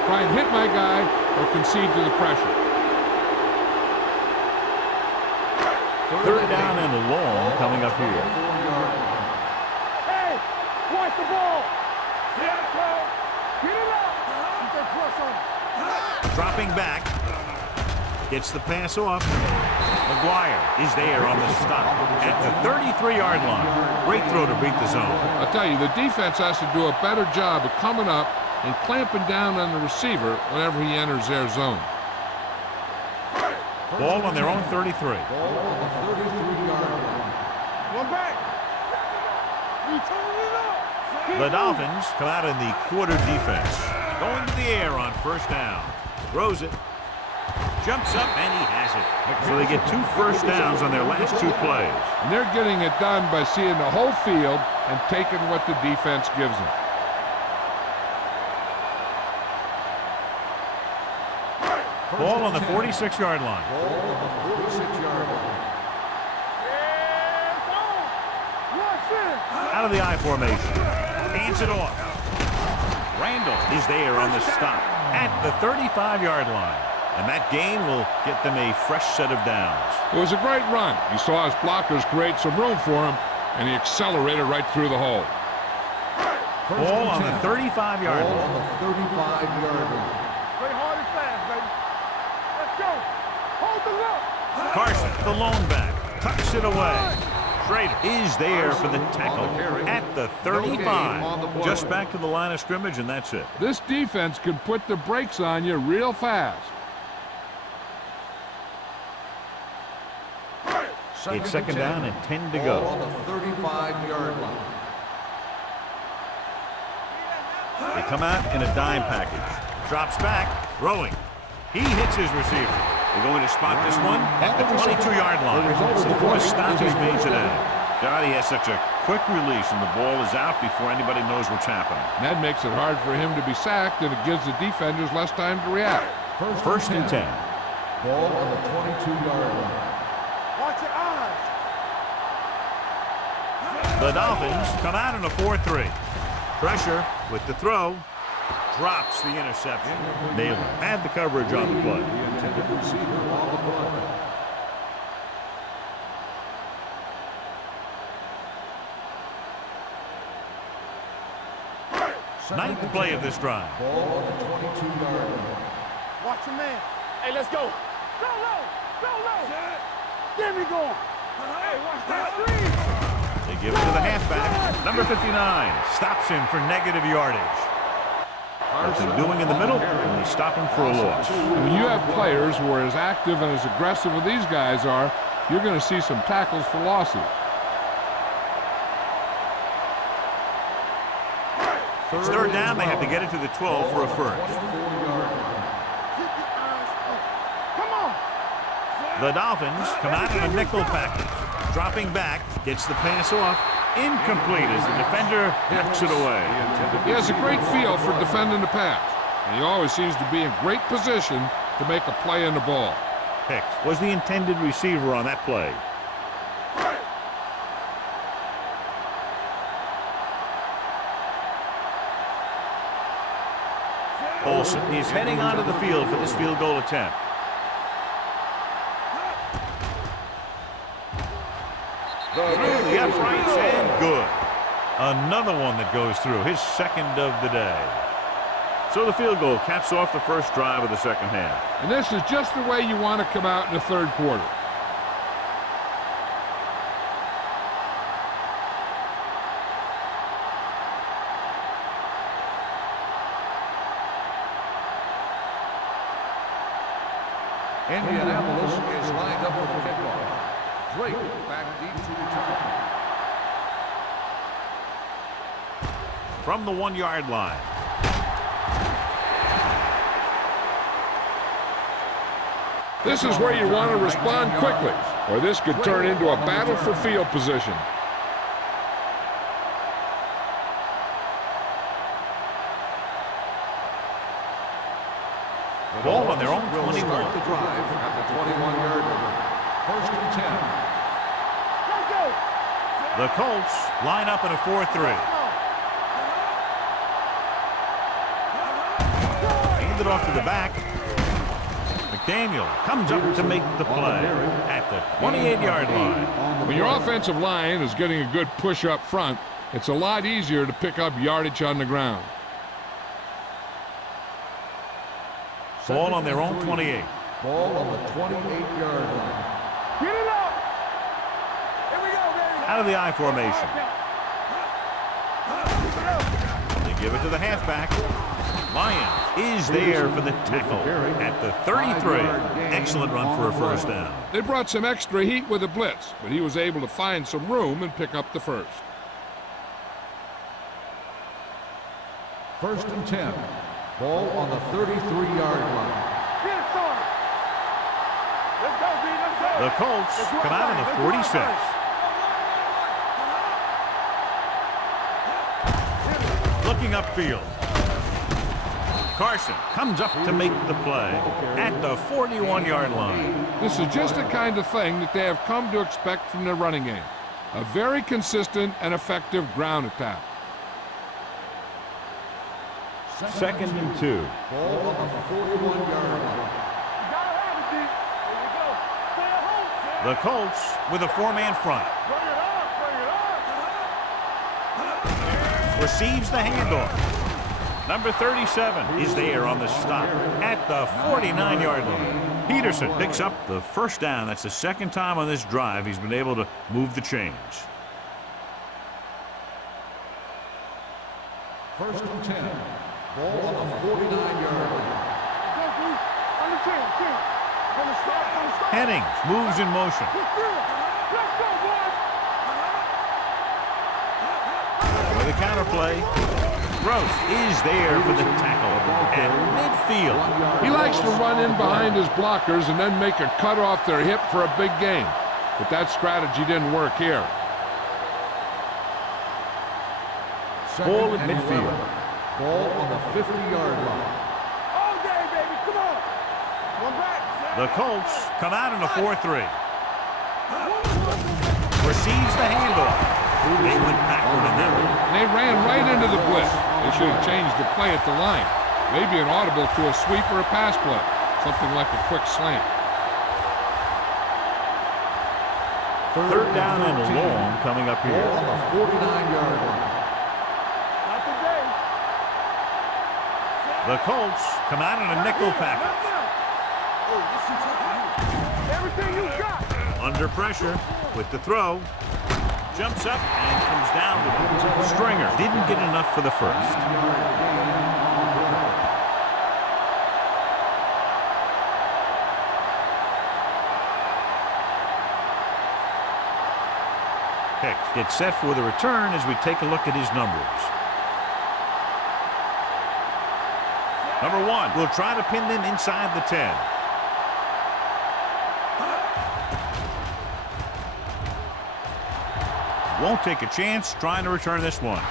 try and hit my guy, or concede to the pressure? Third down and long coming up here. Hey, watch the ball. Get it up. Keep that press on. Dropping back. Gets the pass off. McGuire is there on the stop at the 33-yard line. Great throw to beat the zone. I'll tell you, the defense has to do a better job of coming up and clamping down on the receiver whenever he enters their zone. Ball on their own 33. Ball on the 33-yard line. One back. You turn it up. The Dolphins come out in the quarter defense. Going to the air on first down. Throws it. Jumps up, and he has it. So they get 2 first downs on their last 2 plays. And they're getting it done by seeing the whole field and taking what the defense gives them. Ball on the 46-yard line. Ball on the 46-yard line. Yes, on. Rush in. Out of the I formation. Hands it off. Randall is there on the stop at the 35-yard line. And that gain will get them a fresh set of downs. It was a great run. He saw his blockers create some room for him, and he accelerated right through the hole. Ball on the 35-yard Ball line. on the 35-yard line. Play hard and fast, baby. Let's go. Hold the look. Carson, the lone back, tucks it away. Schrader is there for the tackle at the 35. Just back to the line of scrimmage, and that's it. This defense can put the brakes on you real fast. It's second down and 10 to Ball go. on the 35-yard line. They come out in a dime package. Drops back, throwing. He hits his receiver. They're going to spot this one at the 22-yard line. It's the fourth stop he's made today. God, he has such a quick release, and the ball is out before anybody knows what's happening. And that makes it hard for him to be sacked, and it gives the defenders less time to react. First and 10. Ball on the 22-yard line. Watch your eyes. The Dolphins come out in a 4-3. Pressure with the throw. Drops the interception. Naylor had the coverage on the play. The intended receiver on the play. Ninth play of this drive. Ball on the 22-yard line. Watch your man. Hey, let's go. Go low. Go low. Get me going. Hey, watch that screen. They give it to the halfback. Number 59 stops him for negative yardage. What's he doing in the middle? And they stop him for a loss. When you have players who are as active and as aggressive as these guys are, you're going to see some tackles for losses. It's third down. They have to get it to the 12 for a first. The Dolphins come out in a nickel package. Dropping back, gets the pass off. Incomplete as the defender knocks it away. He has a great feel for defending the pass, and he always seems to be in great position to make a play in the ball. Hicks was the intended receiver on that play. Olsen is heading onto the field for this field goal attempt. Through the uprights and good. Another one that goes through, his second of the day. So the field goal caps off the first drive of the second half. And this is just the way you want to come out in the third quarter. Indianapolis is lined up for the kickoff. Drake back deep to return. From the 1-yard line. This is where you want to respond quickly, or this could turn into a battle for field position. Ball on their own Will 21. start the drive at the 21-yard line. First and 10. The Colts line up in a 4-3. Hand it off to the back. McDaniel comes up to make the play at the 28-yard line. When your offensive line is getting a good push up front, it's a lot easier to pick up yardage on the ground. Ball on their own 28. Ball on the 28-yard line. Get it up. Here we go, baby. Out of the I formation. They give it to the halfback. Lyons is there for the tackle at the 33. Excellent run for a first down. They brought some extra heat with a blitz, but he was able to find some room and pick up the first. First and 10. Ball on the 33-yard line. Get it started. Let's go, B. Let's go. The Colts come out in the 46. Looking upfield. Carson comes up to make the play at the 41-yard line. This is just the kind of thing that they have come to expect from their running game. A very consistent and effective ground attack. Second and 2. Ball on the 41-yard line. You gotta have it, D. Here we go. Stay at home, son. The Colts with a 4-man front. Bring it up. Bring it up. Receives the handoff. Number 37 is there on the stop at the 49-yard line. Peterson picks up the first down. That's the second time on this drive he's been able to move the chains. First and 10. Ball on the 49-yard line. Go, D. On the chin. From the start. Hennings moves in motion. Let's go, boys. With a counterplay. Gross is there for the tackle at midfield. He likes to run in behind his blockers and then make a cut off their hip for a big gain. But that strategy didn't work here. Ball at midfield. Ball on the 50-yard line. All day, baby. Come on. One back. The Colts come out in a 4-3. Receives the handoff. They went backward in that one. And they ran right into the blitz. They should have changed the play at the line. Maybe an audible to a sweep or a pass play. Something like a quick slant. Third down and long coming up here. Ball on the 49-yard line. Not today. The Colts come out in a nickel package. Everything you got. Under pressure with the throw. Jumps up and comes down with a stringer. Didn't get enough for the first. Pick gets set for the return as we take a look at his numbers. Number 1 will try to pin them inside the 10. Won't take a chance trying to return this one.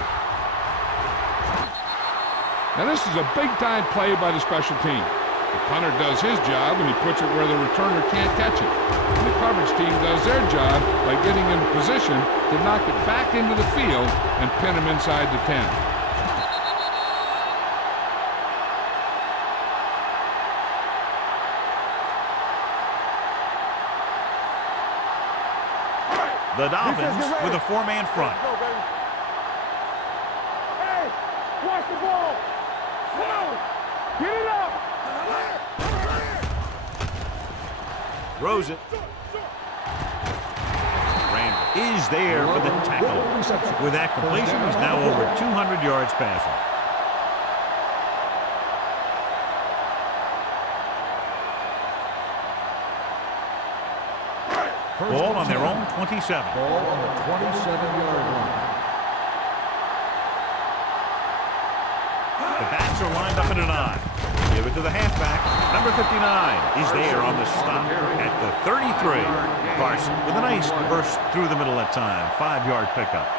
Now this is a big-time play by the special team. The punter does his job and he puts it where the returner can't catch it. And the coverage team does their job by getting in position to knock it back into the field and pin him inside the 10. The Dolphins with a 4-man front. Hey, watch the ball. Come on. Get it up. Throws it. Randall is there for the tackle. With that completion, he's now over 200 yards passing. Ball on their own 27. Ball on the 27-yard line. The backs are lined up at a 9. Give it to the halfback. Number 59 is there on the stop at the 33. Carson with a nice burst through the middle that time. 5-yard pickup.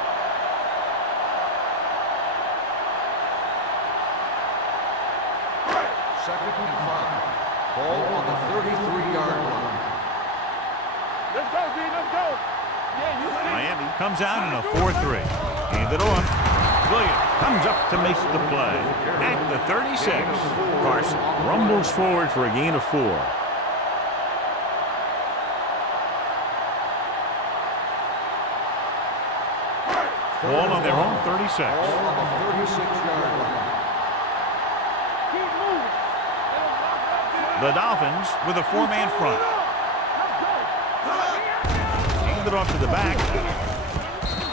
Second and 5. Ball on the 33-yard line. Let's go, D. Let's go. Yeah, you see. Miami comes out in a 4-3. Hand it off. Williams comes up to make the play. At the 36, Carson rumbles forward for a gain of 4. Ball on their own 36. Ball on the 36-yard line. Keep moving. The Dolphins with a 4-man front. Hand it off to the back.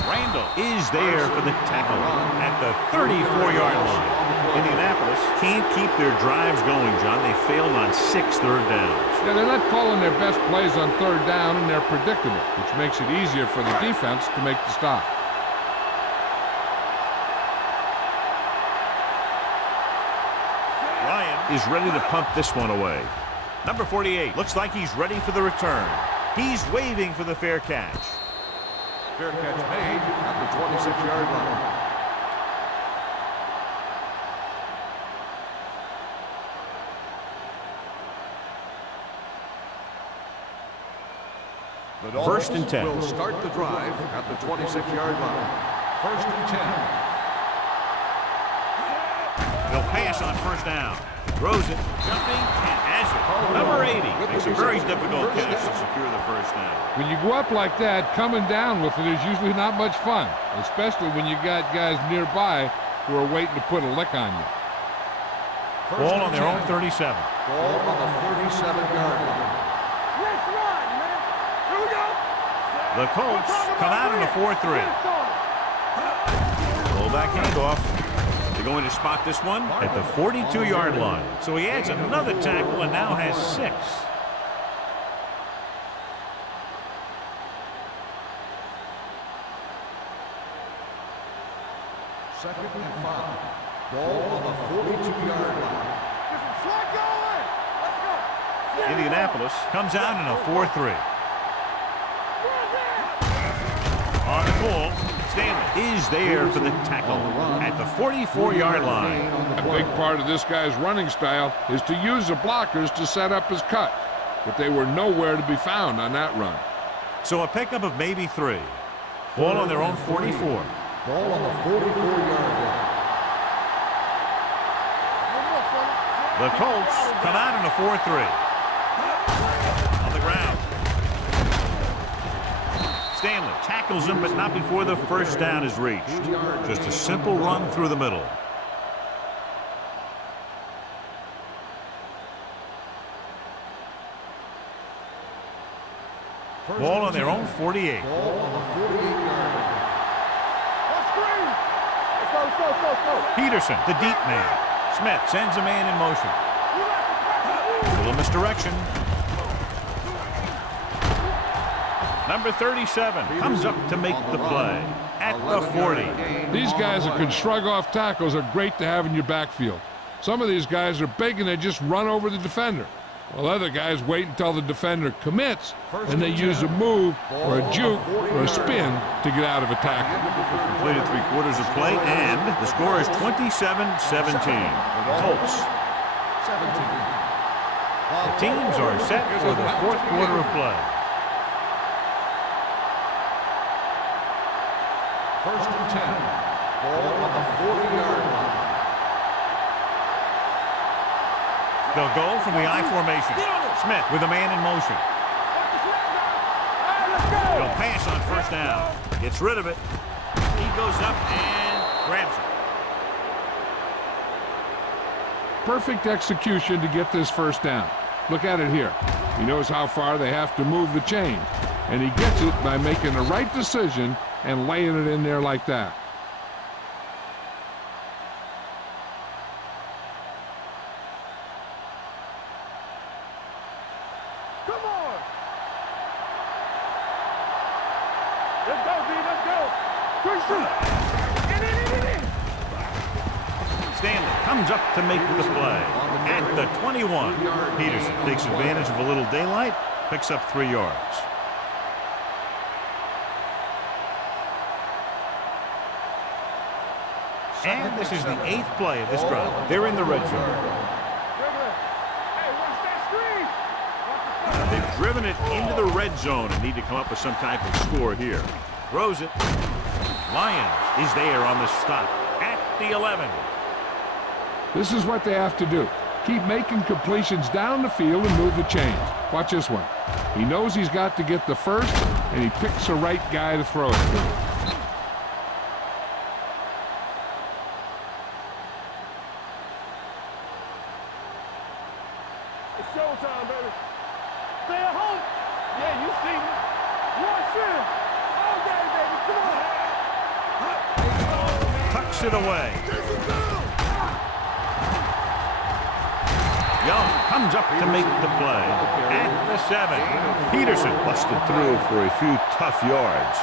Randall is there for the tackle at the 34-yard line. Indianapolis can't keep their drives going, John. They failed on 6 third downs. Yeah, they're not calling their best plays on third down, and they're predictable, which makes it easier for the defense to make the stop. Ryan is ready to punt this one away. Number 48 looks like he's ready for the return. He's waving for the fair catch. Fair catch made at the 26-yard line. The First and 10. Will start the drive at the 26-yard line. First and 10. They'll pass on first down. Throws it, jumping, and has it. Number 80 makes a very difficult catch to secure the first down. When you go up like that, coming down with it is usually not much fun, especially when you got guys nearby who are waiting to put a lick on you. Ball on their own 37. Ball on the 37-yard line. Let's run, man. Here we go. The Colts come out in a 4-3. Roll back handoff. They're going to spot this one at the 42-yard line. So he adds another tackle and now has 6. Second and 5. Ball on the 42-yard line. Slide going. Let's go. Indianapolis comes out in a 4-3. On the pull, Stanley is there for the tackle at the 44-yard line. A big part of this guy's running style is to use the blockers to set up his cut, but they were nowhere to be found on that run. So a pickup of maybe 3. Ball on their own 44. Ball on the 44-yard line. The Colts come out in a 4-3. On the ground. Stanley tackles him, but not before the first down is reached. Just a simple run through the middle. Ball on their own 48. Ball on the 48-yard line. Peterson, the deep man. Smith sends a man in motion. A little misdirection. Number 37 comes up to make the play at the 40. These guys that can shrug off tackles are great to have in your backfield. Some of these guys are big and they just run over the defender, while other guys wait until the defender commits and they use a move or a juke or a spin to get out of a tackle. Completed 3/4 of play, and the score is 27-17. Colts. The teams are set for the 4th quarter of play. First and 10. Ball on the 40-yard line. They'll go from the I formation. Smith with a man in motion. He'll pass on first down. Gets rid of it. He goes up and grabs it. Perfect execution to get this first down. Look at it here. He knows how far they have to move the chain, and he gets it by making the right decision and laying it in there like that. Come on! Let's go, B, let's go! Quick shoot! In. Stanley comes up to make the play at the 21. Peterson takes advantage of a little daylight, picks up 3 yards. And this is the 8th play of this drive. They're in the red zone. Hey, watch that screen! They've driven it into the red zone and need to come up with some type of score here. Throws it. Lyons is there on the stop at the 11. This is what they have to do. Keep making completions down the field and move the chains. Watch this one. He knows he's got to get the first, and he picks the right guy to throw it to. It's showtime, baby. Stay at home. Yeah, you see me. Watch in. All day, baby. Come on. Tucks it away. Young comes up to make the play at the 7. Peterson busted through for a few tough yards.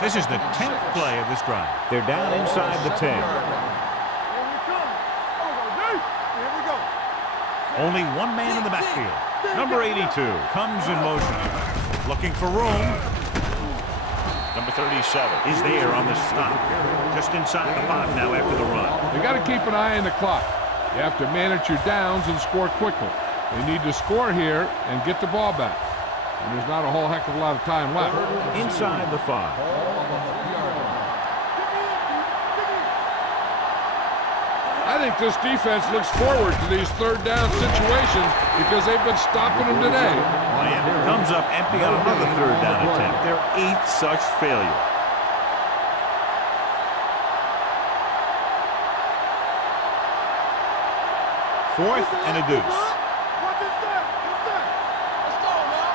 This is the 10th play of this drive. They're down inside the 10. Here we come. Here we go. Only one man in the backfield. Number 82 comes in motion. Looking for room. Number 37 is there on the stop. Just inside the 5 now after the run. You got to keep an eye on the clock. You have to manage your downs and score quickly. They need to score here and get the ball back. And there's not a whole heck of a lot of time left. Inside the 5. I think this defense looks forward to these third down situations because they've been stopping them today. Miami comes up empty on another third down attempt. Their 8th such failure. Fourth and a deuce. What is that? What's that? Let's go, man.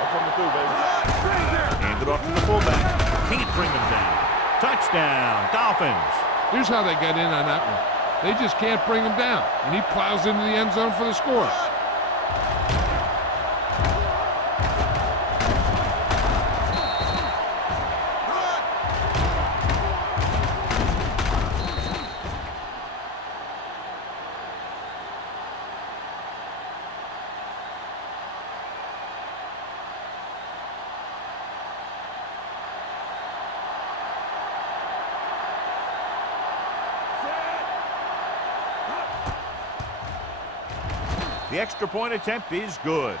I'm coming through, baby. Hand it off to the fullback. Can't bring him down. Touchdown, Dolphins. Here's how they got in on that one. They just can't bring him down, and he plows into the end zone for the score. The extra point attempt is good.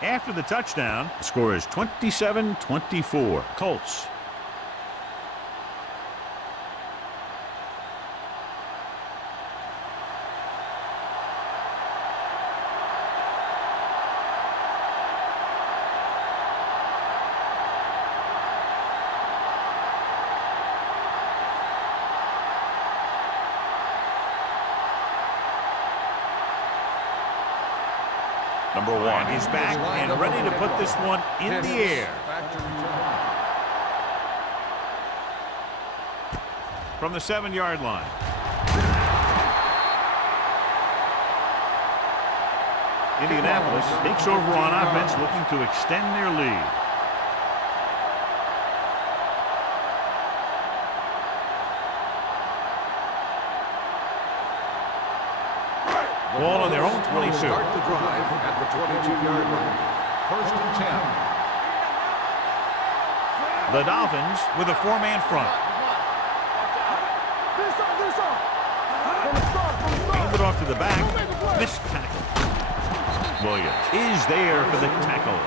After the touchdown, the score is 27-24. Colts. Number 1 is back and ready to put this one in the air. From the 7-yard line. Indianapolis takes over on offense, looking to extend their lead. Ball on their own 22. Start the drive at the 22-yard line. 1st and 10. The Dolphins with a 4-man front. Hand it off to the back. Missed tackle. Williams is there for the tackle.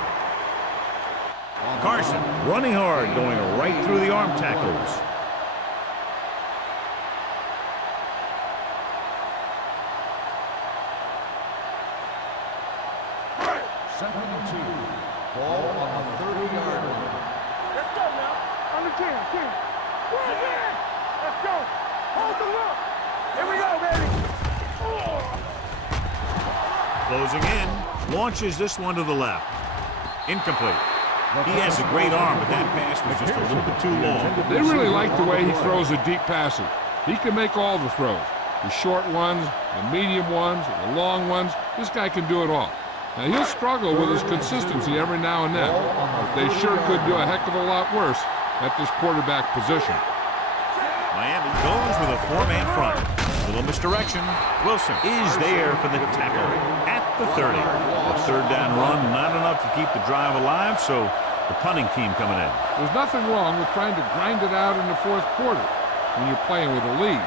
Carson running hard, going right through the arm tackles. Second and 2. Ball on the 30-yard line. Let's go now. Under 10. Let's go. Hold the look. Here we go, baby. Closing in, launches this one to the left. Incomplete. He has a great arm, but that pass was just a little bit too long. They really like the way he throws the deep passes. He can make all the throws. The short ones, the medium ones, the long ones. This guy can do it all. Now, he'll struggle with his consistency every now and then, but they sure could do a heck of a lot worse at this quarterback position. Miami goes with a 4-man front. Little misdirection. Wilson is there for the tackle at the 30. A 3rd down run, not enough to keep the drive alive, so the punting team coming in. There's nothing wrong with trying to grind it out in the 4th quarter when you're playing with a lead.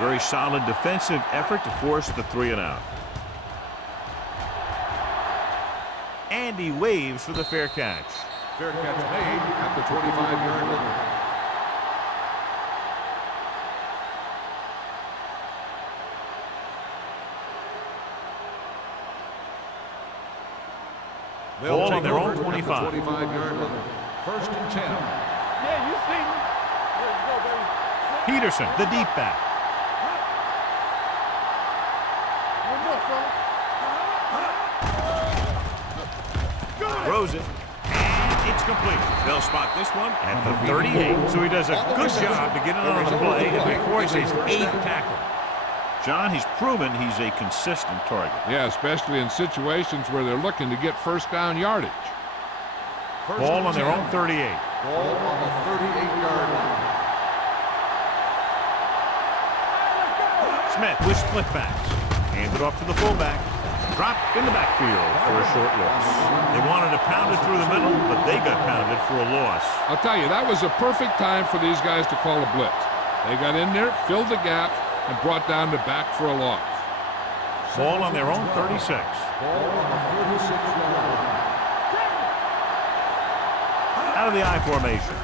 Very solid defensive effort to force the 3-and-out. And he waves for the fair catch. Fair catch made at the 25-yard line. Ball on their own 25. 25-yard line. 1st and 10. Yeah, you see me. Let's go, baby. Peterson, the deep back. One more, fella. Throws it, and it's complete. They'll spot this one at the 38, so he does a good job to get it on the play and records his 8th tackle. John, he's proven he's a consistent target. Yeah, especially in situations where they're looking to get 1st down yardage. Ball on their own 38. Ball on the 38-yard line. Smith with split backs. Hands it off to the fullback. Dropped in the backfield for a short loss. They wanted to pound it through the middle, but they got pounded for a loss. I'll tell you, that was a perfect time for these guys to call a blitz. They got in there, filled the gap, and brought down the back for a loss. Ball on their own 36. Ball on the 36-yard line. Out of the I formation.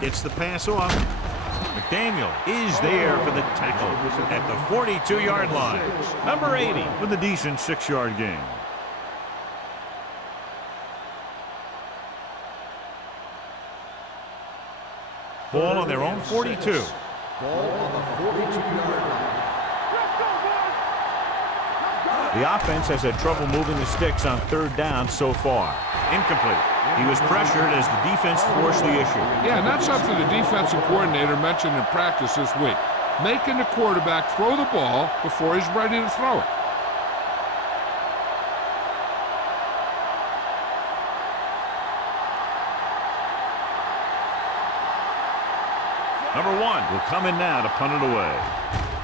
Gets the pass off. McDaniel is there for the tackle at the 42-yard line. Number 80 with a decent 6-yard gain. Ball on their own 42. Ball on the 42-yard line. The offense has had trouble moving the sticks on 3rd down so far. Incomplete. He was pressured as the defense forced the issue. Yeah, and that's something the defensive coordinator mentioned in practice this week. Making the quarterback throw the ball before he's ready to throw it. Number 1 will come in now to punt it away.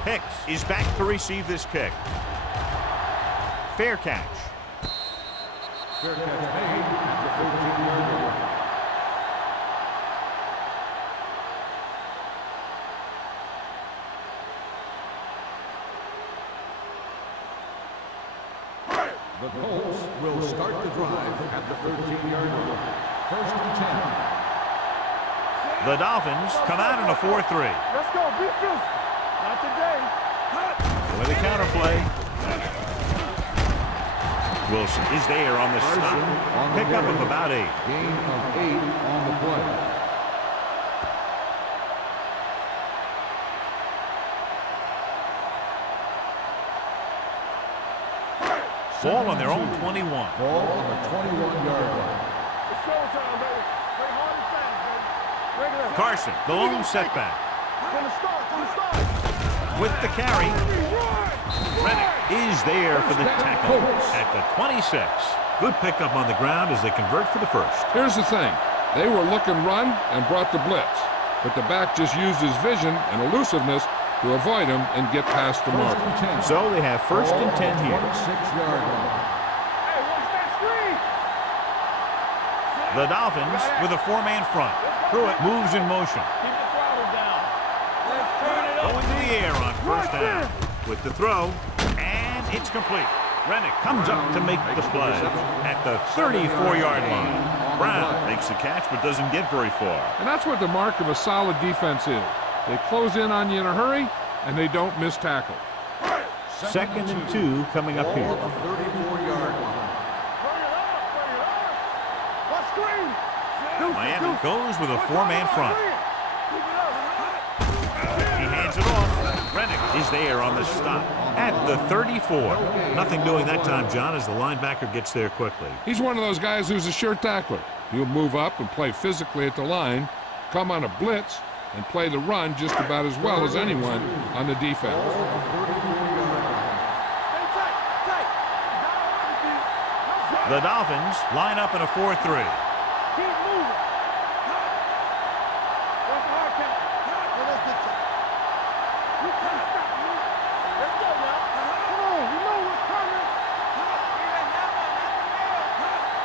Hicks is back to receive this kick. Fair catch. Fair catch made at the 13-yard line. The Colts will start the drive at the 13-yard line. 1st and 10. The Dolphins come out in a 4-3. Let's go, beat this. Not today. With a counterplay. Wilson is there on the stop. Pickup of about 8. Gain of 8 on the play. Ball on their own 21. Ball on the 21-yard line. It's showtime, baby. Play hard and fast, baby. Regular. Carson, the lone setback. From the start. With the carry, Reddick is there for the tackle at the 26. Good pickup on the ground as they convert for the first. Here's the thing. They were looking run and brought the blitz, but the back just used his vision and elusiveness to avoid him and get past the mark. So they have first and 10 here. 26-yard line. Hey, what's that screen? The Dolphins with a four-man front. Pruitt moves in motion. Keep the throttle down. Let's turn it up. Going to the air on first down. With the throw, and it's complete. Rennick comes up to make the play at the 34-yard line. Brown makes the catch but doesn't get very far. And that's what the mark of a solid defense is. They close in on you in a hurry, and they don't miss tackle. Second and 2 coming up here. 34-yard line. Bring it up. Bring it up. What screen? Miami goes with a four-man front. Keep it up. He hands it off. Rennick is there on the stop at the 34. Nothing doing that time, John, as the linebacker gets there quickly. He's one of those guys who's a sure tackler. He'll move up and play physically at the line, come on a blitz, and play the run just about as well as anyone on the defense. The Dolphins line up in a 4-3. Keep moving. What's the hard count? Let's get you. You can't stop me. Let's go now. Come on, you know what's coming.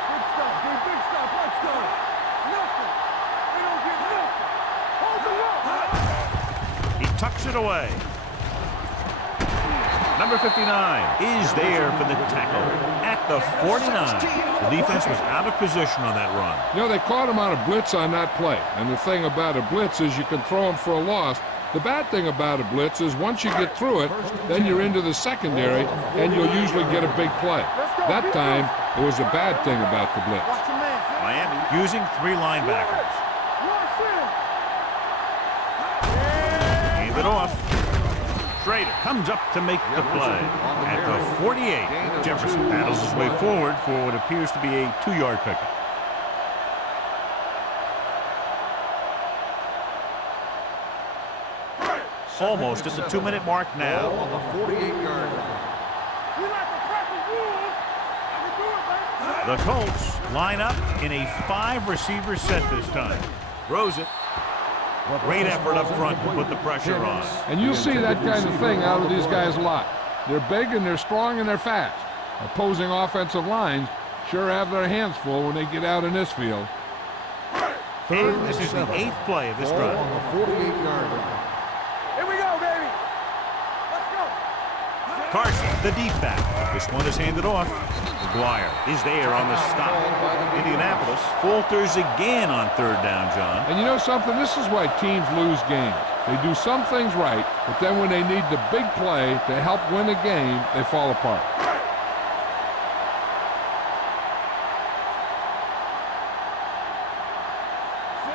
Big stuff, big stuff. Let's go. Nothing. We don't get nothing. Hold the rope. He tucks it away. Number 59 is there for the tackle at the 49. The defense was out of position on that run. You know, they caught him on a blitz on that play. And the thing about a blitz is you can throw him for a loss. The bad thing about a blitz is once you get through it, then you're into the secondary, and you'll usually get a big play. That time, it was a bad thing about the blitz. Watch your man. Miami using 3 linebackers. Hand it off. Schrader comes up to make the play at the 48. Jefferson battles his way forward for what appears to be a 2-yard pickup. Almost at the 2-minute mark now. On the 48-yard line. You like the crappy rules? I can do it, baby. The Colts line up in a 5-receiver set this time. Throws it. Great effort up front to put the pressure on. And you'll see that kind of thing out of these guys a lot. They're big and they're strong and they're fast. Opposing offensive lines sure have their hands full when they get out in this field. And this is the 8th play of this Ball drive. on the 48-yard line. Here we go, baby. Let's go. Carson, the deep back. This one is handed off. McGuire is there on the stop. Indianapolis falters again on 3rd down, John. And you know something? This is why teams lose games. They do some things right, but then when they need the big play to help win a game, they fall apart.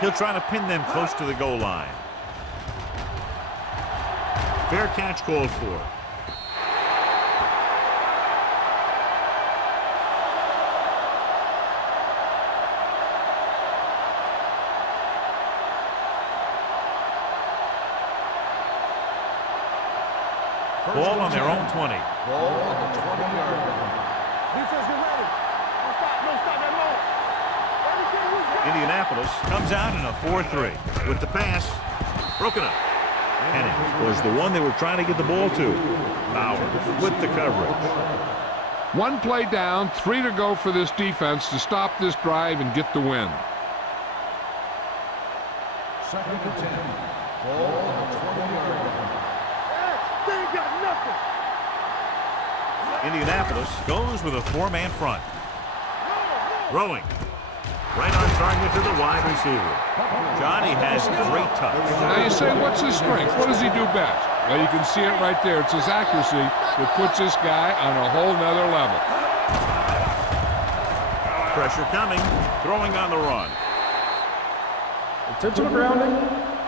He'll try to pin them close to the goal line. Fair catch called for. Ball on their own 20. Ball on the 20-yard line. Defense, get ready. Don't stop that long. Everything you got. Indianapolis comes out in a 4-3 with the pass broken up. And it was the one they were trying to get the ball to. Bowers with the coverage. 1 play down, 3 to go for this defense to stop this drive and get the win. 2nd and 10. Ball on the 20-yard line. They ain't got nothing. Indianapolis goes with a 4-man front. Throwing. Right on target to the wide receiver. Johnny has great touch. Now you say, what's his strength? What does he do best? Well, you can see it right there. It's his accuracy that puts this guy on a whole nother level. Pressure coming. Throwing on the run. Intentional grounding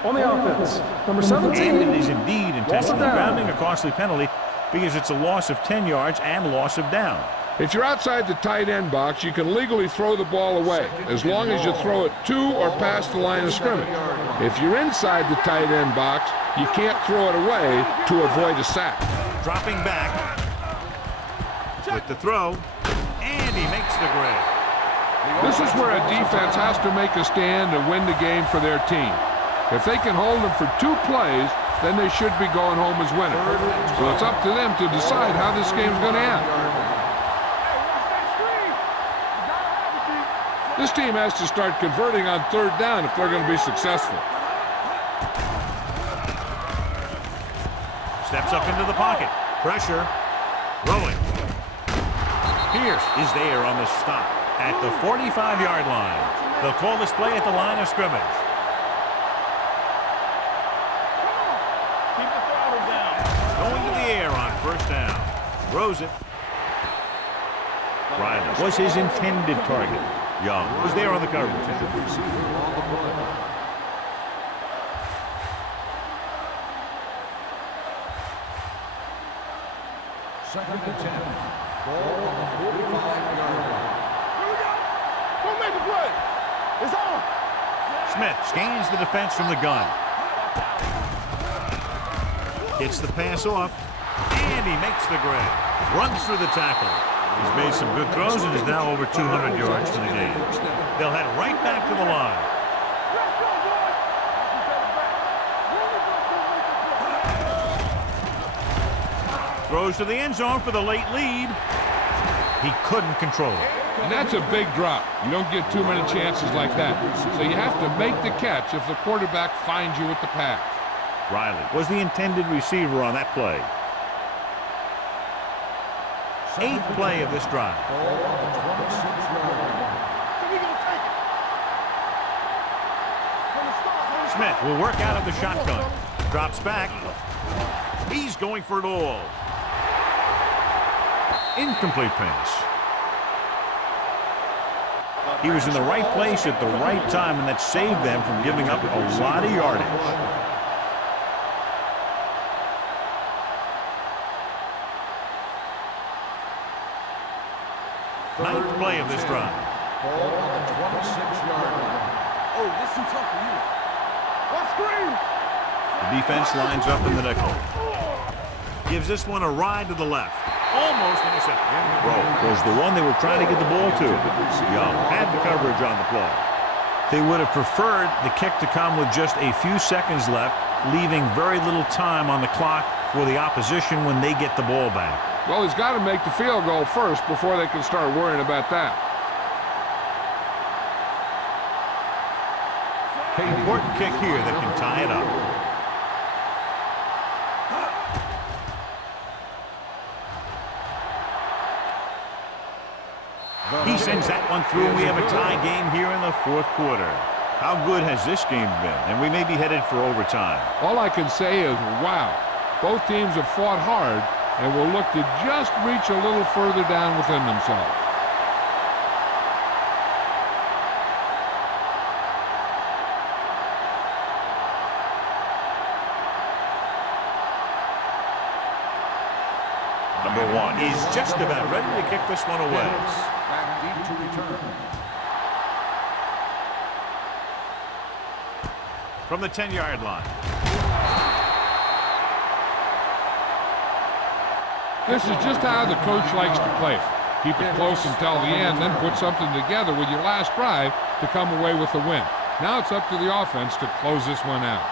on the offense. Number 17. And it is indeed Loss of intentional down. grounding, a costly penalty because it's a loss of 10 yards and loss of down. If you're outside the tight end box, you can legally throw the ball away, as long as you throw it to or past the line of scrimmage. If you're inside the tight end box, you can't throw it away to avoid a sack. Dropping back with the throw, and he makes the grab. This is where a defense has to make a stand and win the game for their team. If they can hold them for 2 plays, then they should be going home as winners. So it's up to them to decide how this game's going to end. This team has to start converting on 3rd down if they're going to be successful. Steps up into the pocket. Pressure. Rolling. Pierce is there on the stop at the 45-yard line. They'll call this play at the line of scrimmage. Keep the throttle down. Going to the air on 1st down. Throws it. Riley was his intended target. Young was there on the coverage. Second and 10. Ball on the 45-yard line. Here we go. Don't make a play. It's on. Smith scans the defense from the gun. Gets the pass off, and he makes the grab. Runs through the tackle. He's made some good throws and is now over 200 yards for the game. They'll head right back to the line. Let's go, boys. Throws to the end zone for the late lead. He couldn't control it. And that's a big drop. You don't get too many chances like that. So you have to make the catch if the quarterback finds you with the pass. Riley was the intended receiver on that play. 8th play of this drive. Ball on the 26-yard line. So we gonna take it. Gonna start. Smith will work out of the shotgun. Drops back. He's going for it all. Incomplete pass. He was in the right place at the right time, and that saved them from giving up a lot of yardage. 9th play of this drive. Ball on the 26-yard line. Oh, this is tough for you. Let's screen. The defense lines up in the nickel. Gives this one a ride to the left. Almost intercepted. Rowe was the one they were trying to get the ball to. Young had the coverage on the play. They would have preferred the kick to come with just a few seconds left, leaving very little time on the clock for the opposition when they get the ball back. Well, he's got to make the field goal first before they can start worrying about that. Important kick here that can tie it up. He sends that one through, and we have a tie game here in the 4th quarter. How good has this game been? And we may be headed for overtime. All I can say is, wow. Both teams have fought hard and will look to just reach a little further down within themselves. Number 1 is just about ready to kick this one away. Back deep to return. From the 10-yard line. This is just how the coach likes to play it. Keep it close until the end, then put something together with your last drive to come away with the win. Now it's up to the offense to close this one out.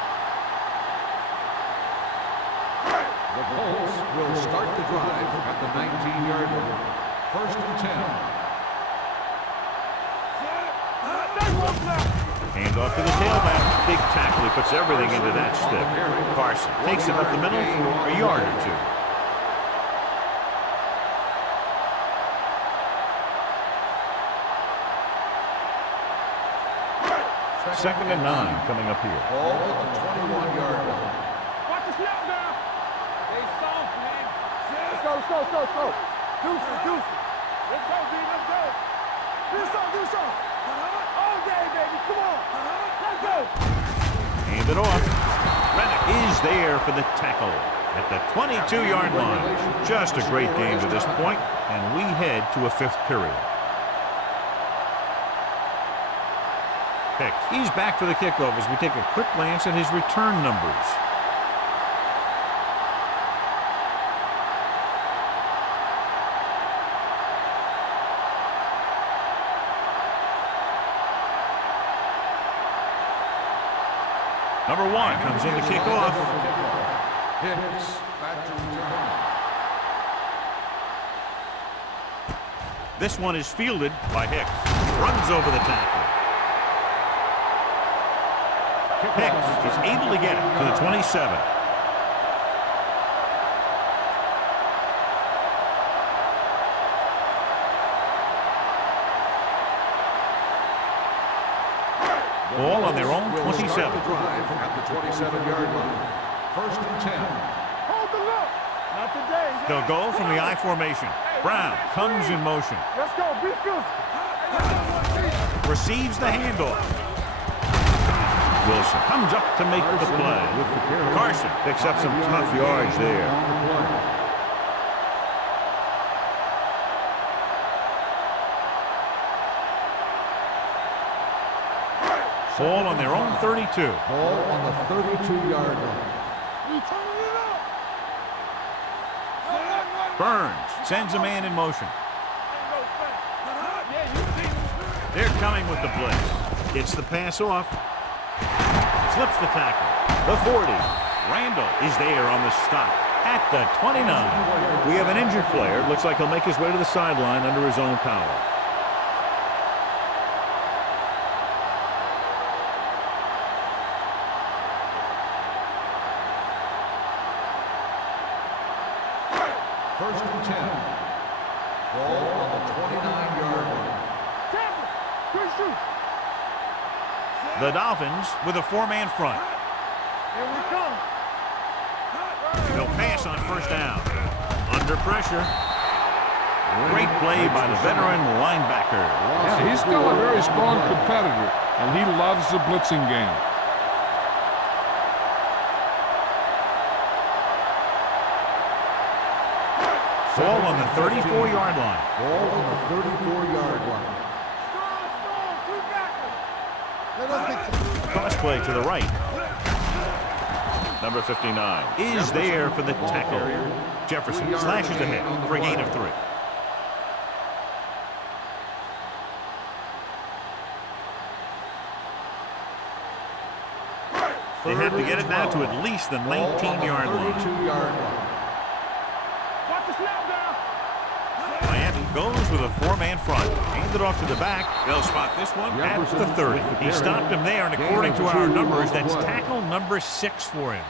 The Colts will start the drive at the 19-yard line. 1st and 10. Hand off to the tailback. Big tackle. He puts everything into that stick. Carson takes it up the middle for a yard or two. Second and 9 coming up here. Ball at the 21-yard line. Watch the snap now. Stay soft, man. Let's go, let's go, let's go, let's go. Deuces, deuces. Let's go, D, let's go. Do something, do something. All day, baby, come on. Let's go. Hand it off. Reddick is there for the tackle. at the 22-yard line. Just a great game to this point, and we head to a fifth period. He's back for the kickoff as we take a quick glance at his return numbers. Number 1 comes in to kick off. Hicks back to return. This one is fielded by Hicks. Runs over the tackle. Hicks is able to get it to the 27. Ball on their own 27. Start the drive at the 27-yard line. First and 10. Hold the look. Not today. They'll go from the I formation. Brown comes in motion. Let's go. Be good. Receives the handoff. Wilson comes up to make the play. Carson picks up some tough yards there. Ball on their own 32. Ball on the 32-yard line. Burns sends a man in motion. They're coming with the blitz. Gets the pass off. Slips the tackle. The 40. Randall is there on the stop at the 29. We have an injured player. Looks like he'll make his way to the sideline under his own power. First and 10. Ball on the 29-yard line. The Dolphins with a 4-man front. Here we come. They'll pass on first down. Under pressure. Great play by the veteran linebacker. Yeah, he's still a very strong competitor, and he loves the blitzing game. Ball on the 34-yard line. Ball on the 34-yard line. Cross play to the right. Number 59 is there for the tackle. Jefferson slashes ahead for a gain of 3. They have to get it now to at least the 19-yard line. 32-yard line. Watch the snap down. Miami goes with a 4-man front. Hand it off to the back. They'll spot this one at the 30. He stopped him there, and according to our numbers, that's tackle number 6 for him.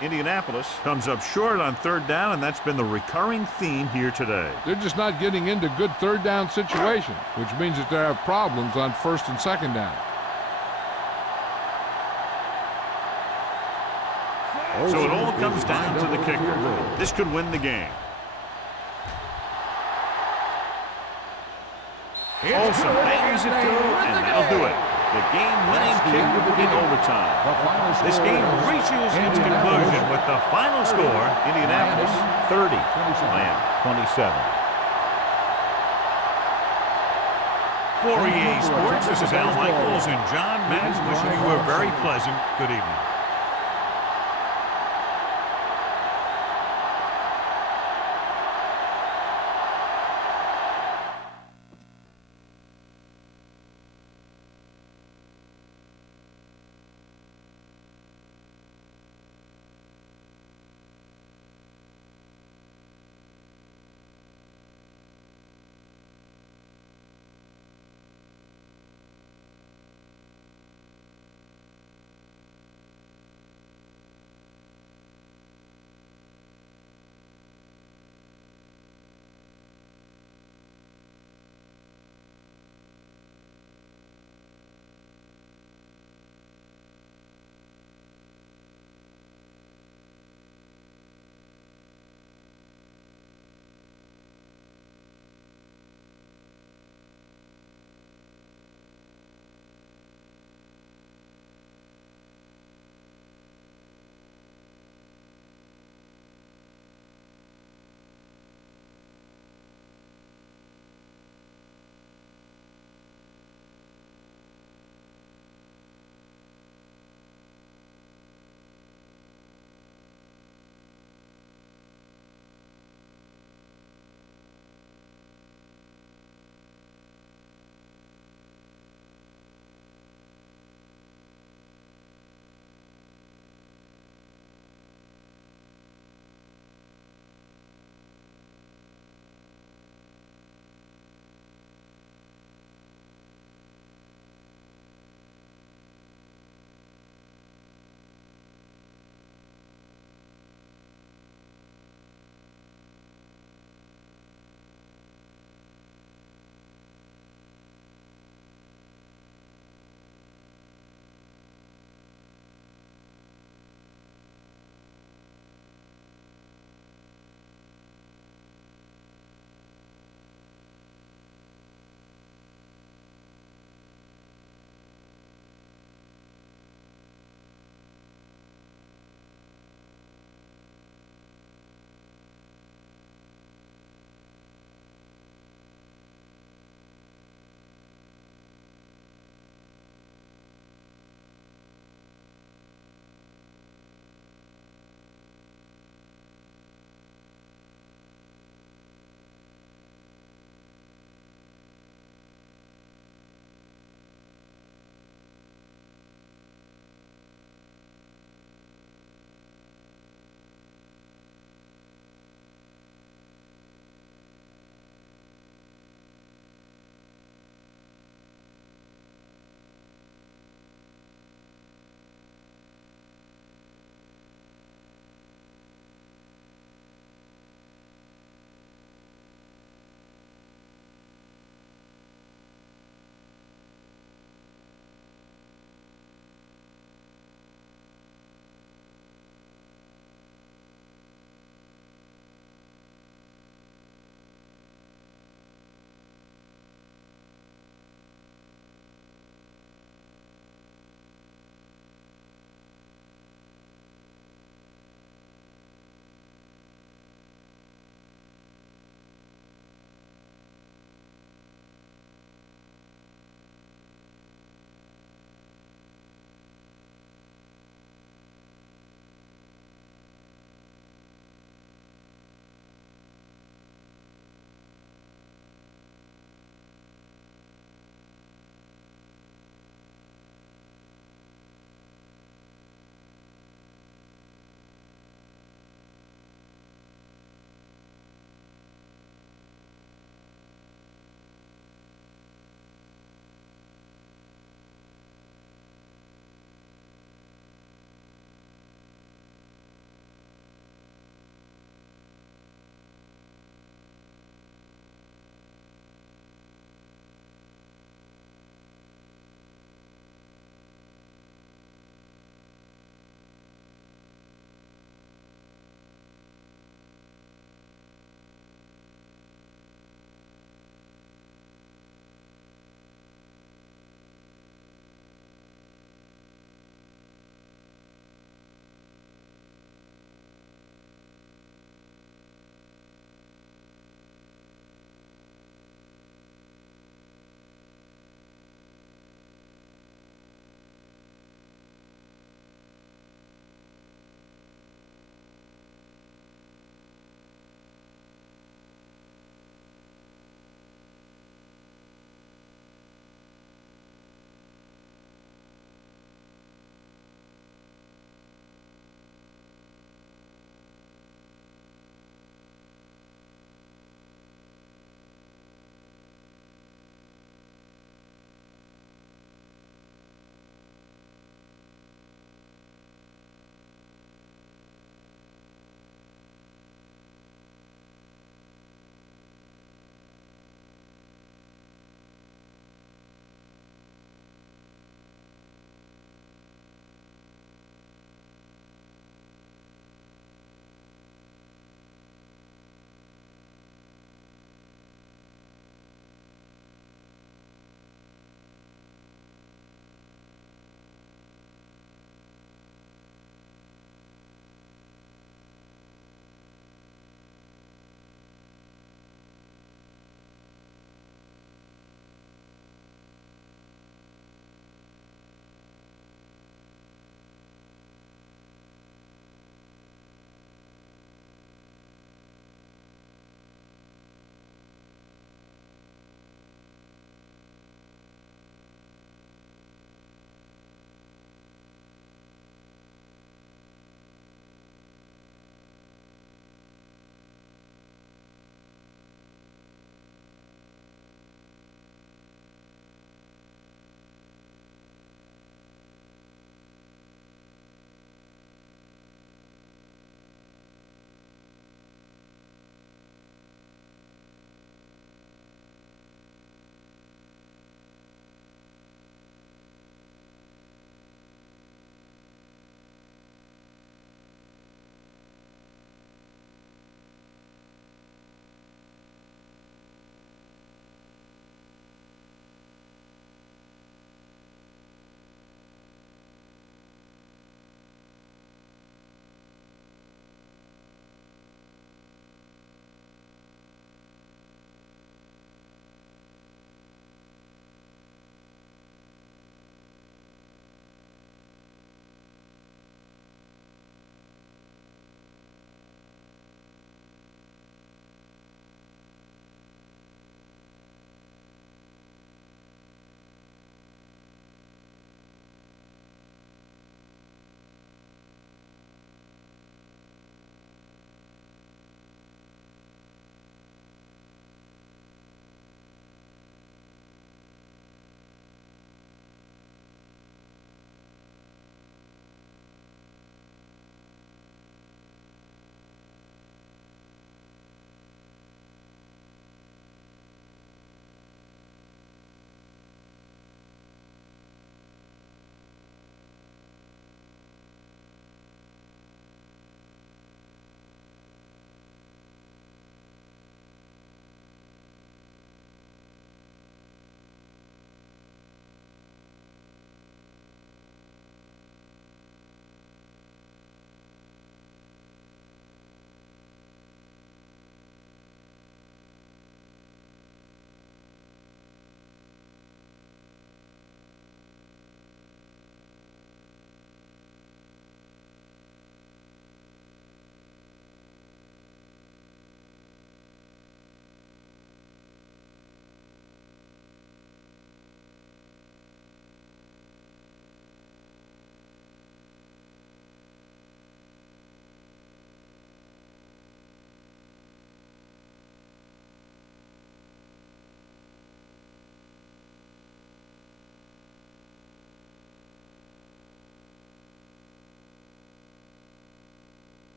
Indianapolis comes up short on third down, and that's been the recurring theme here today. They're just not getting into good third down situations, which means that they have problems on first and second down. So it all comes down to the kicker. This could win the game. Olsen bangs it through, and that'll do it. The game-winning kick in overtime. This game reaches its conclusion with the final score, Indianapolis 30, Miami 27. For EA Sports, this is Al Michaels and John Madden wishing you a very pleasant good evening.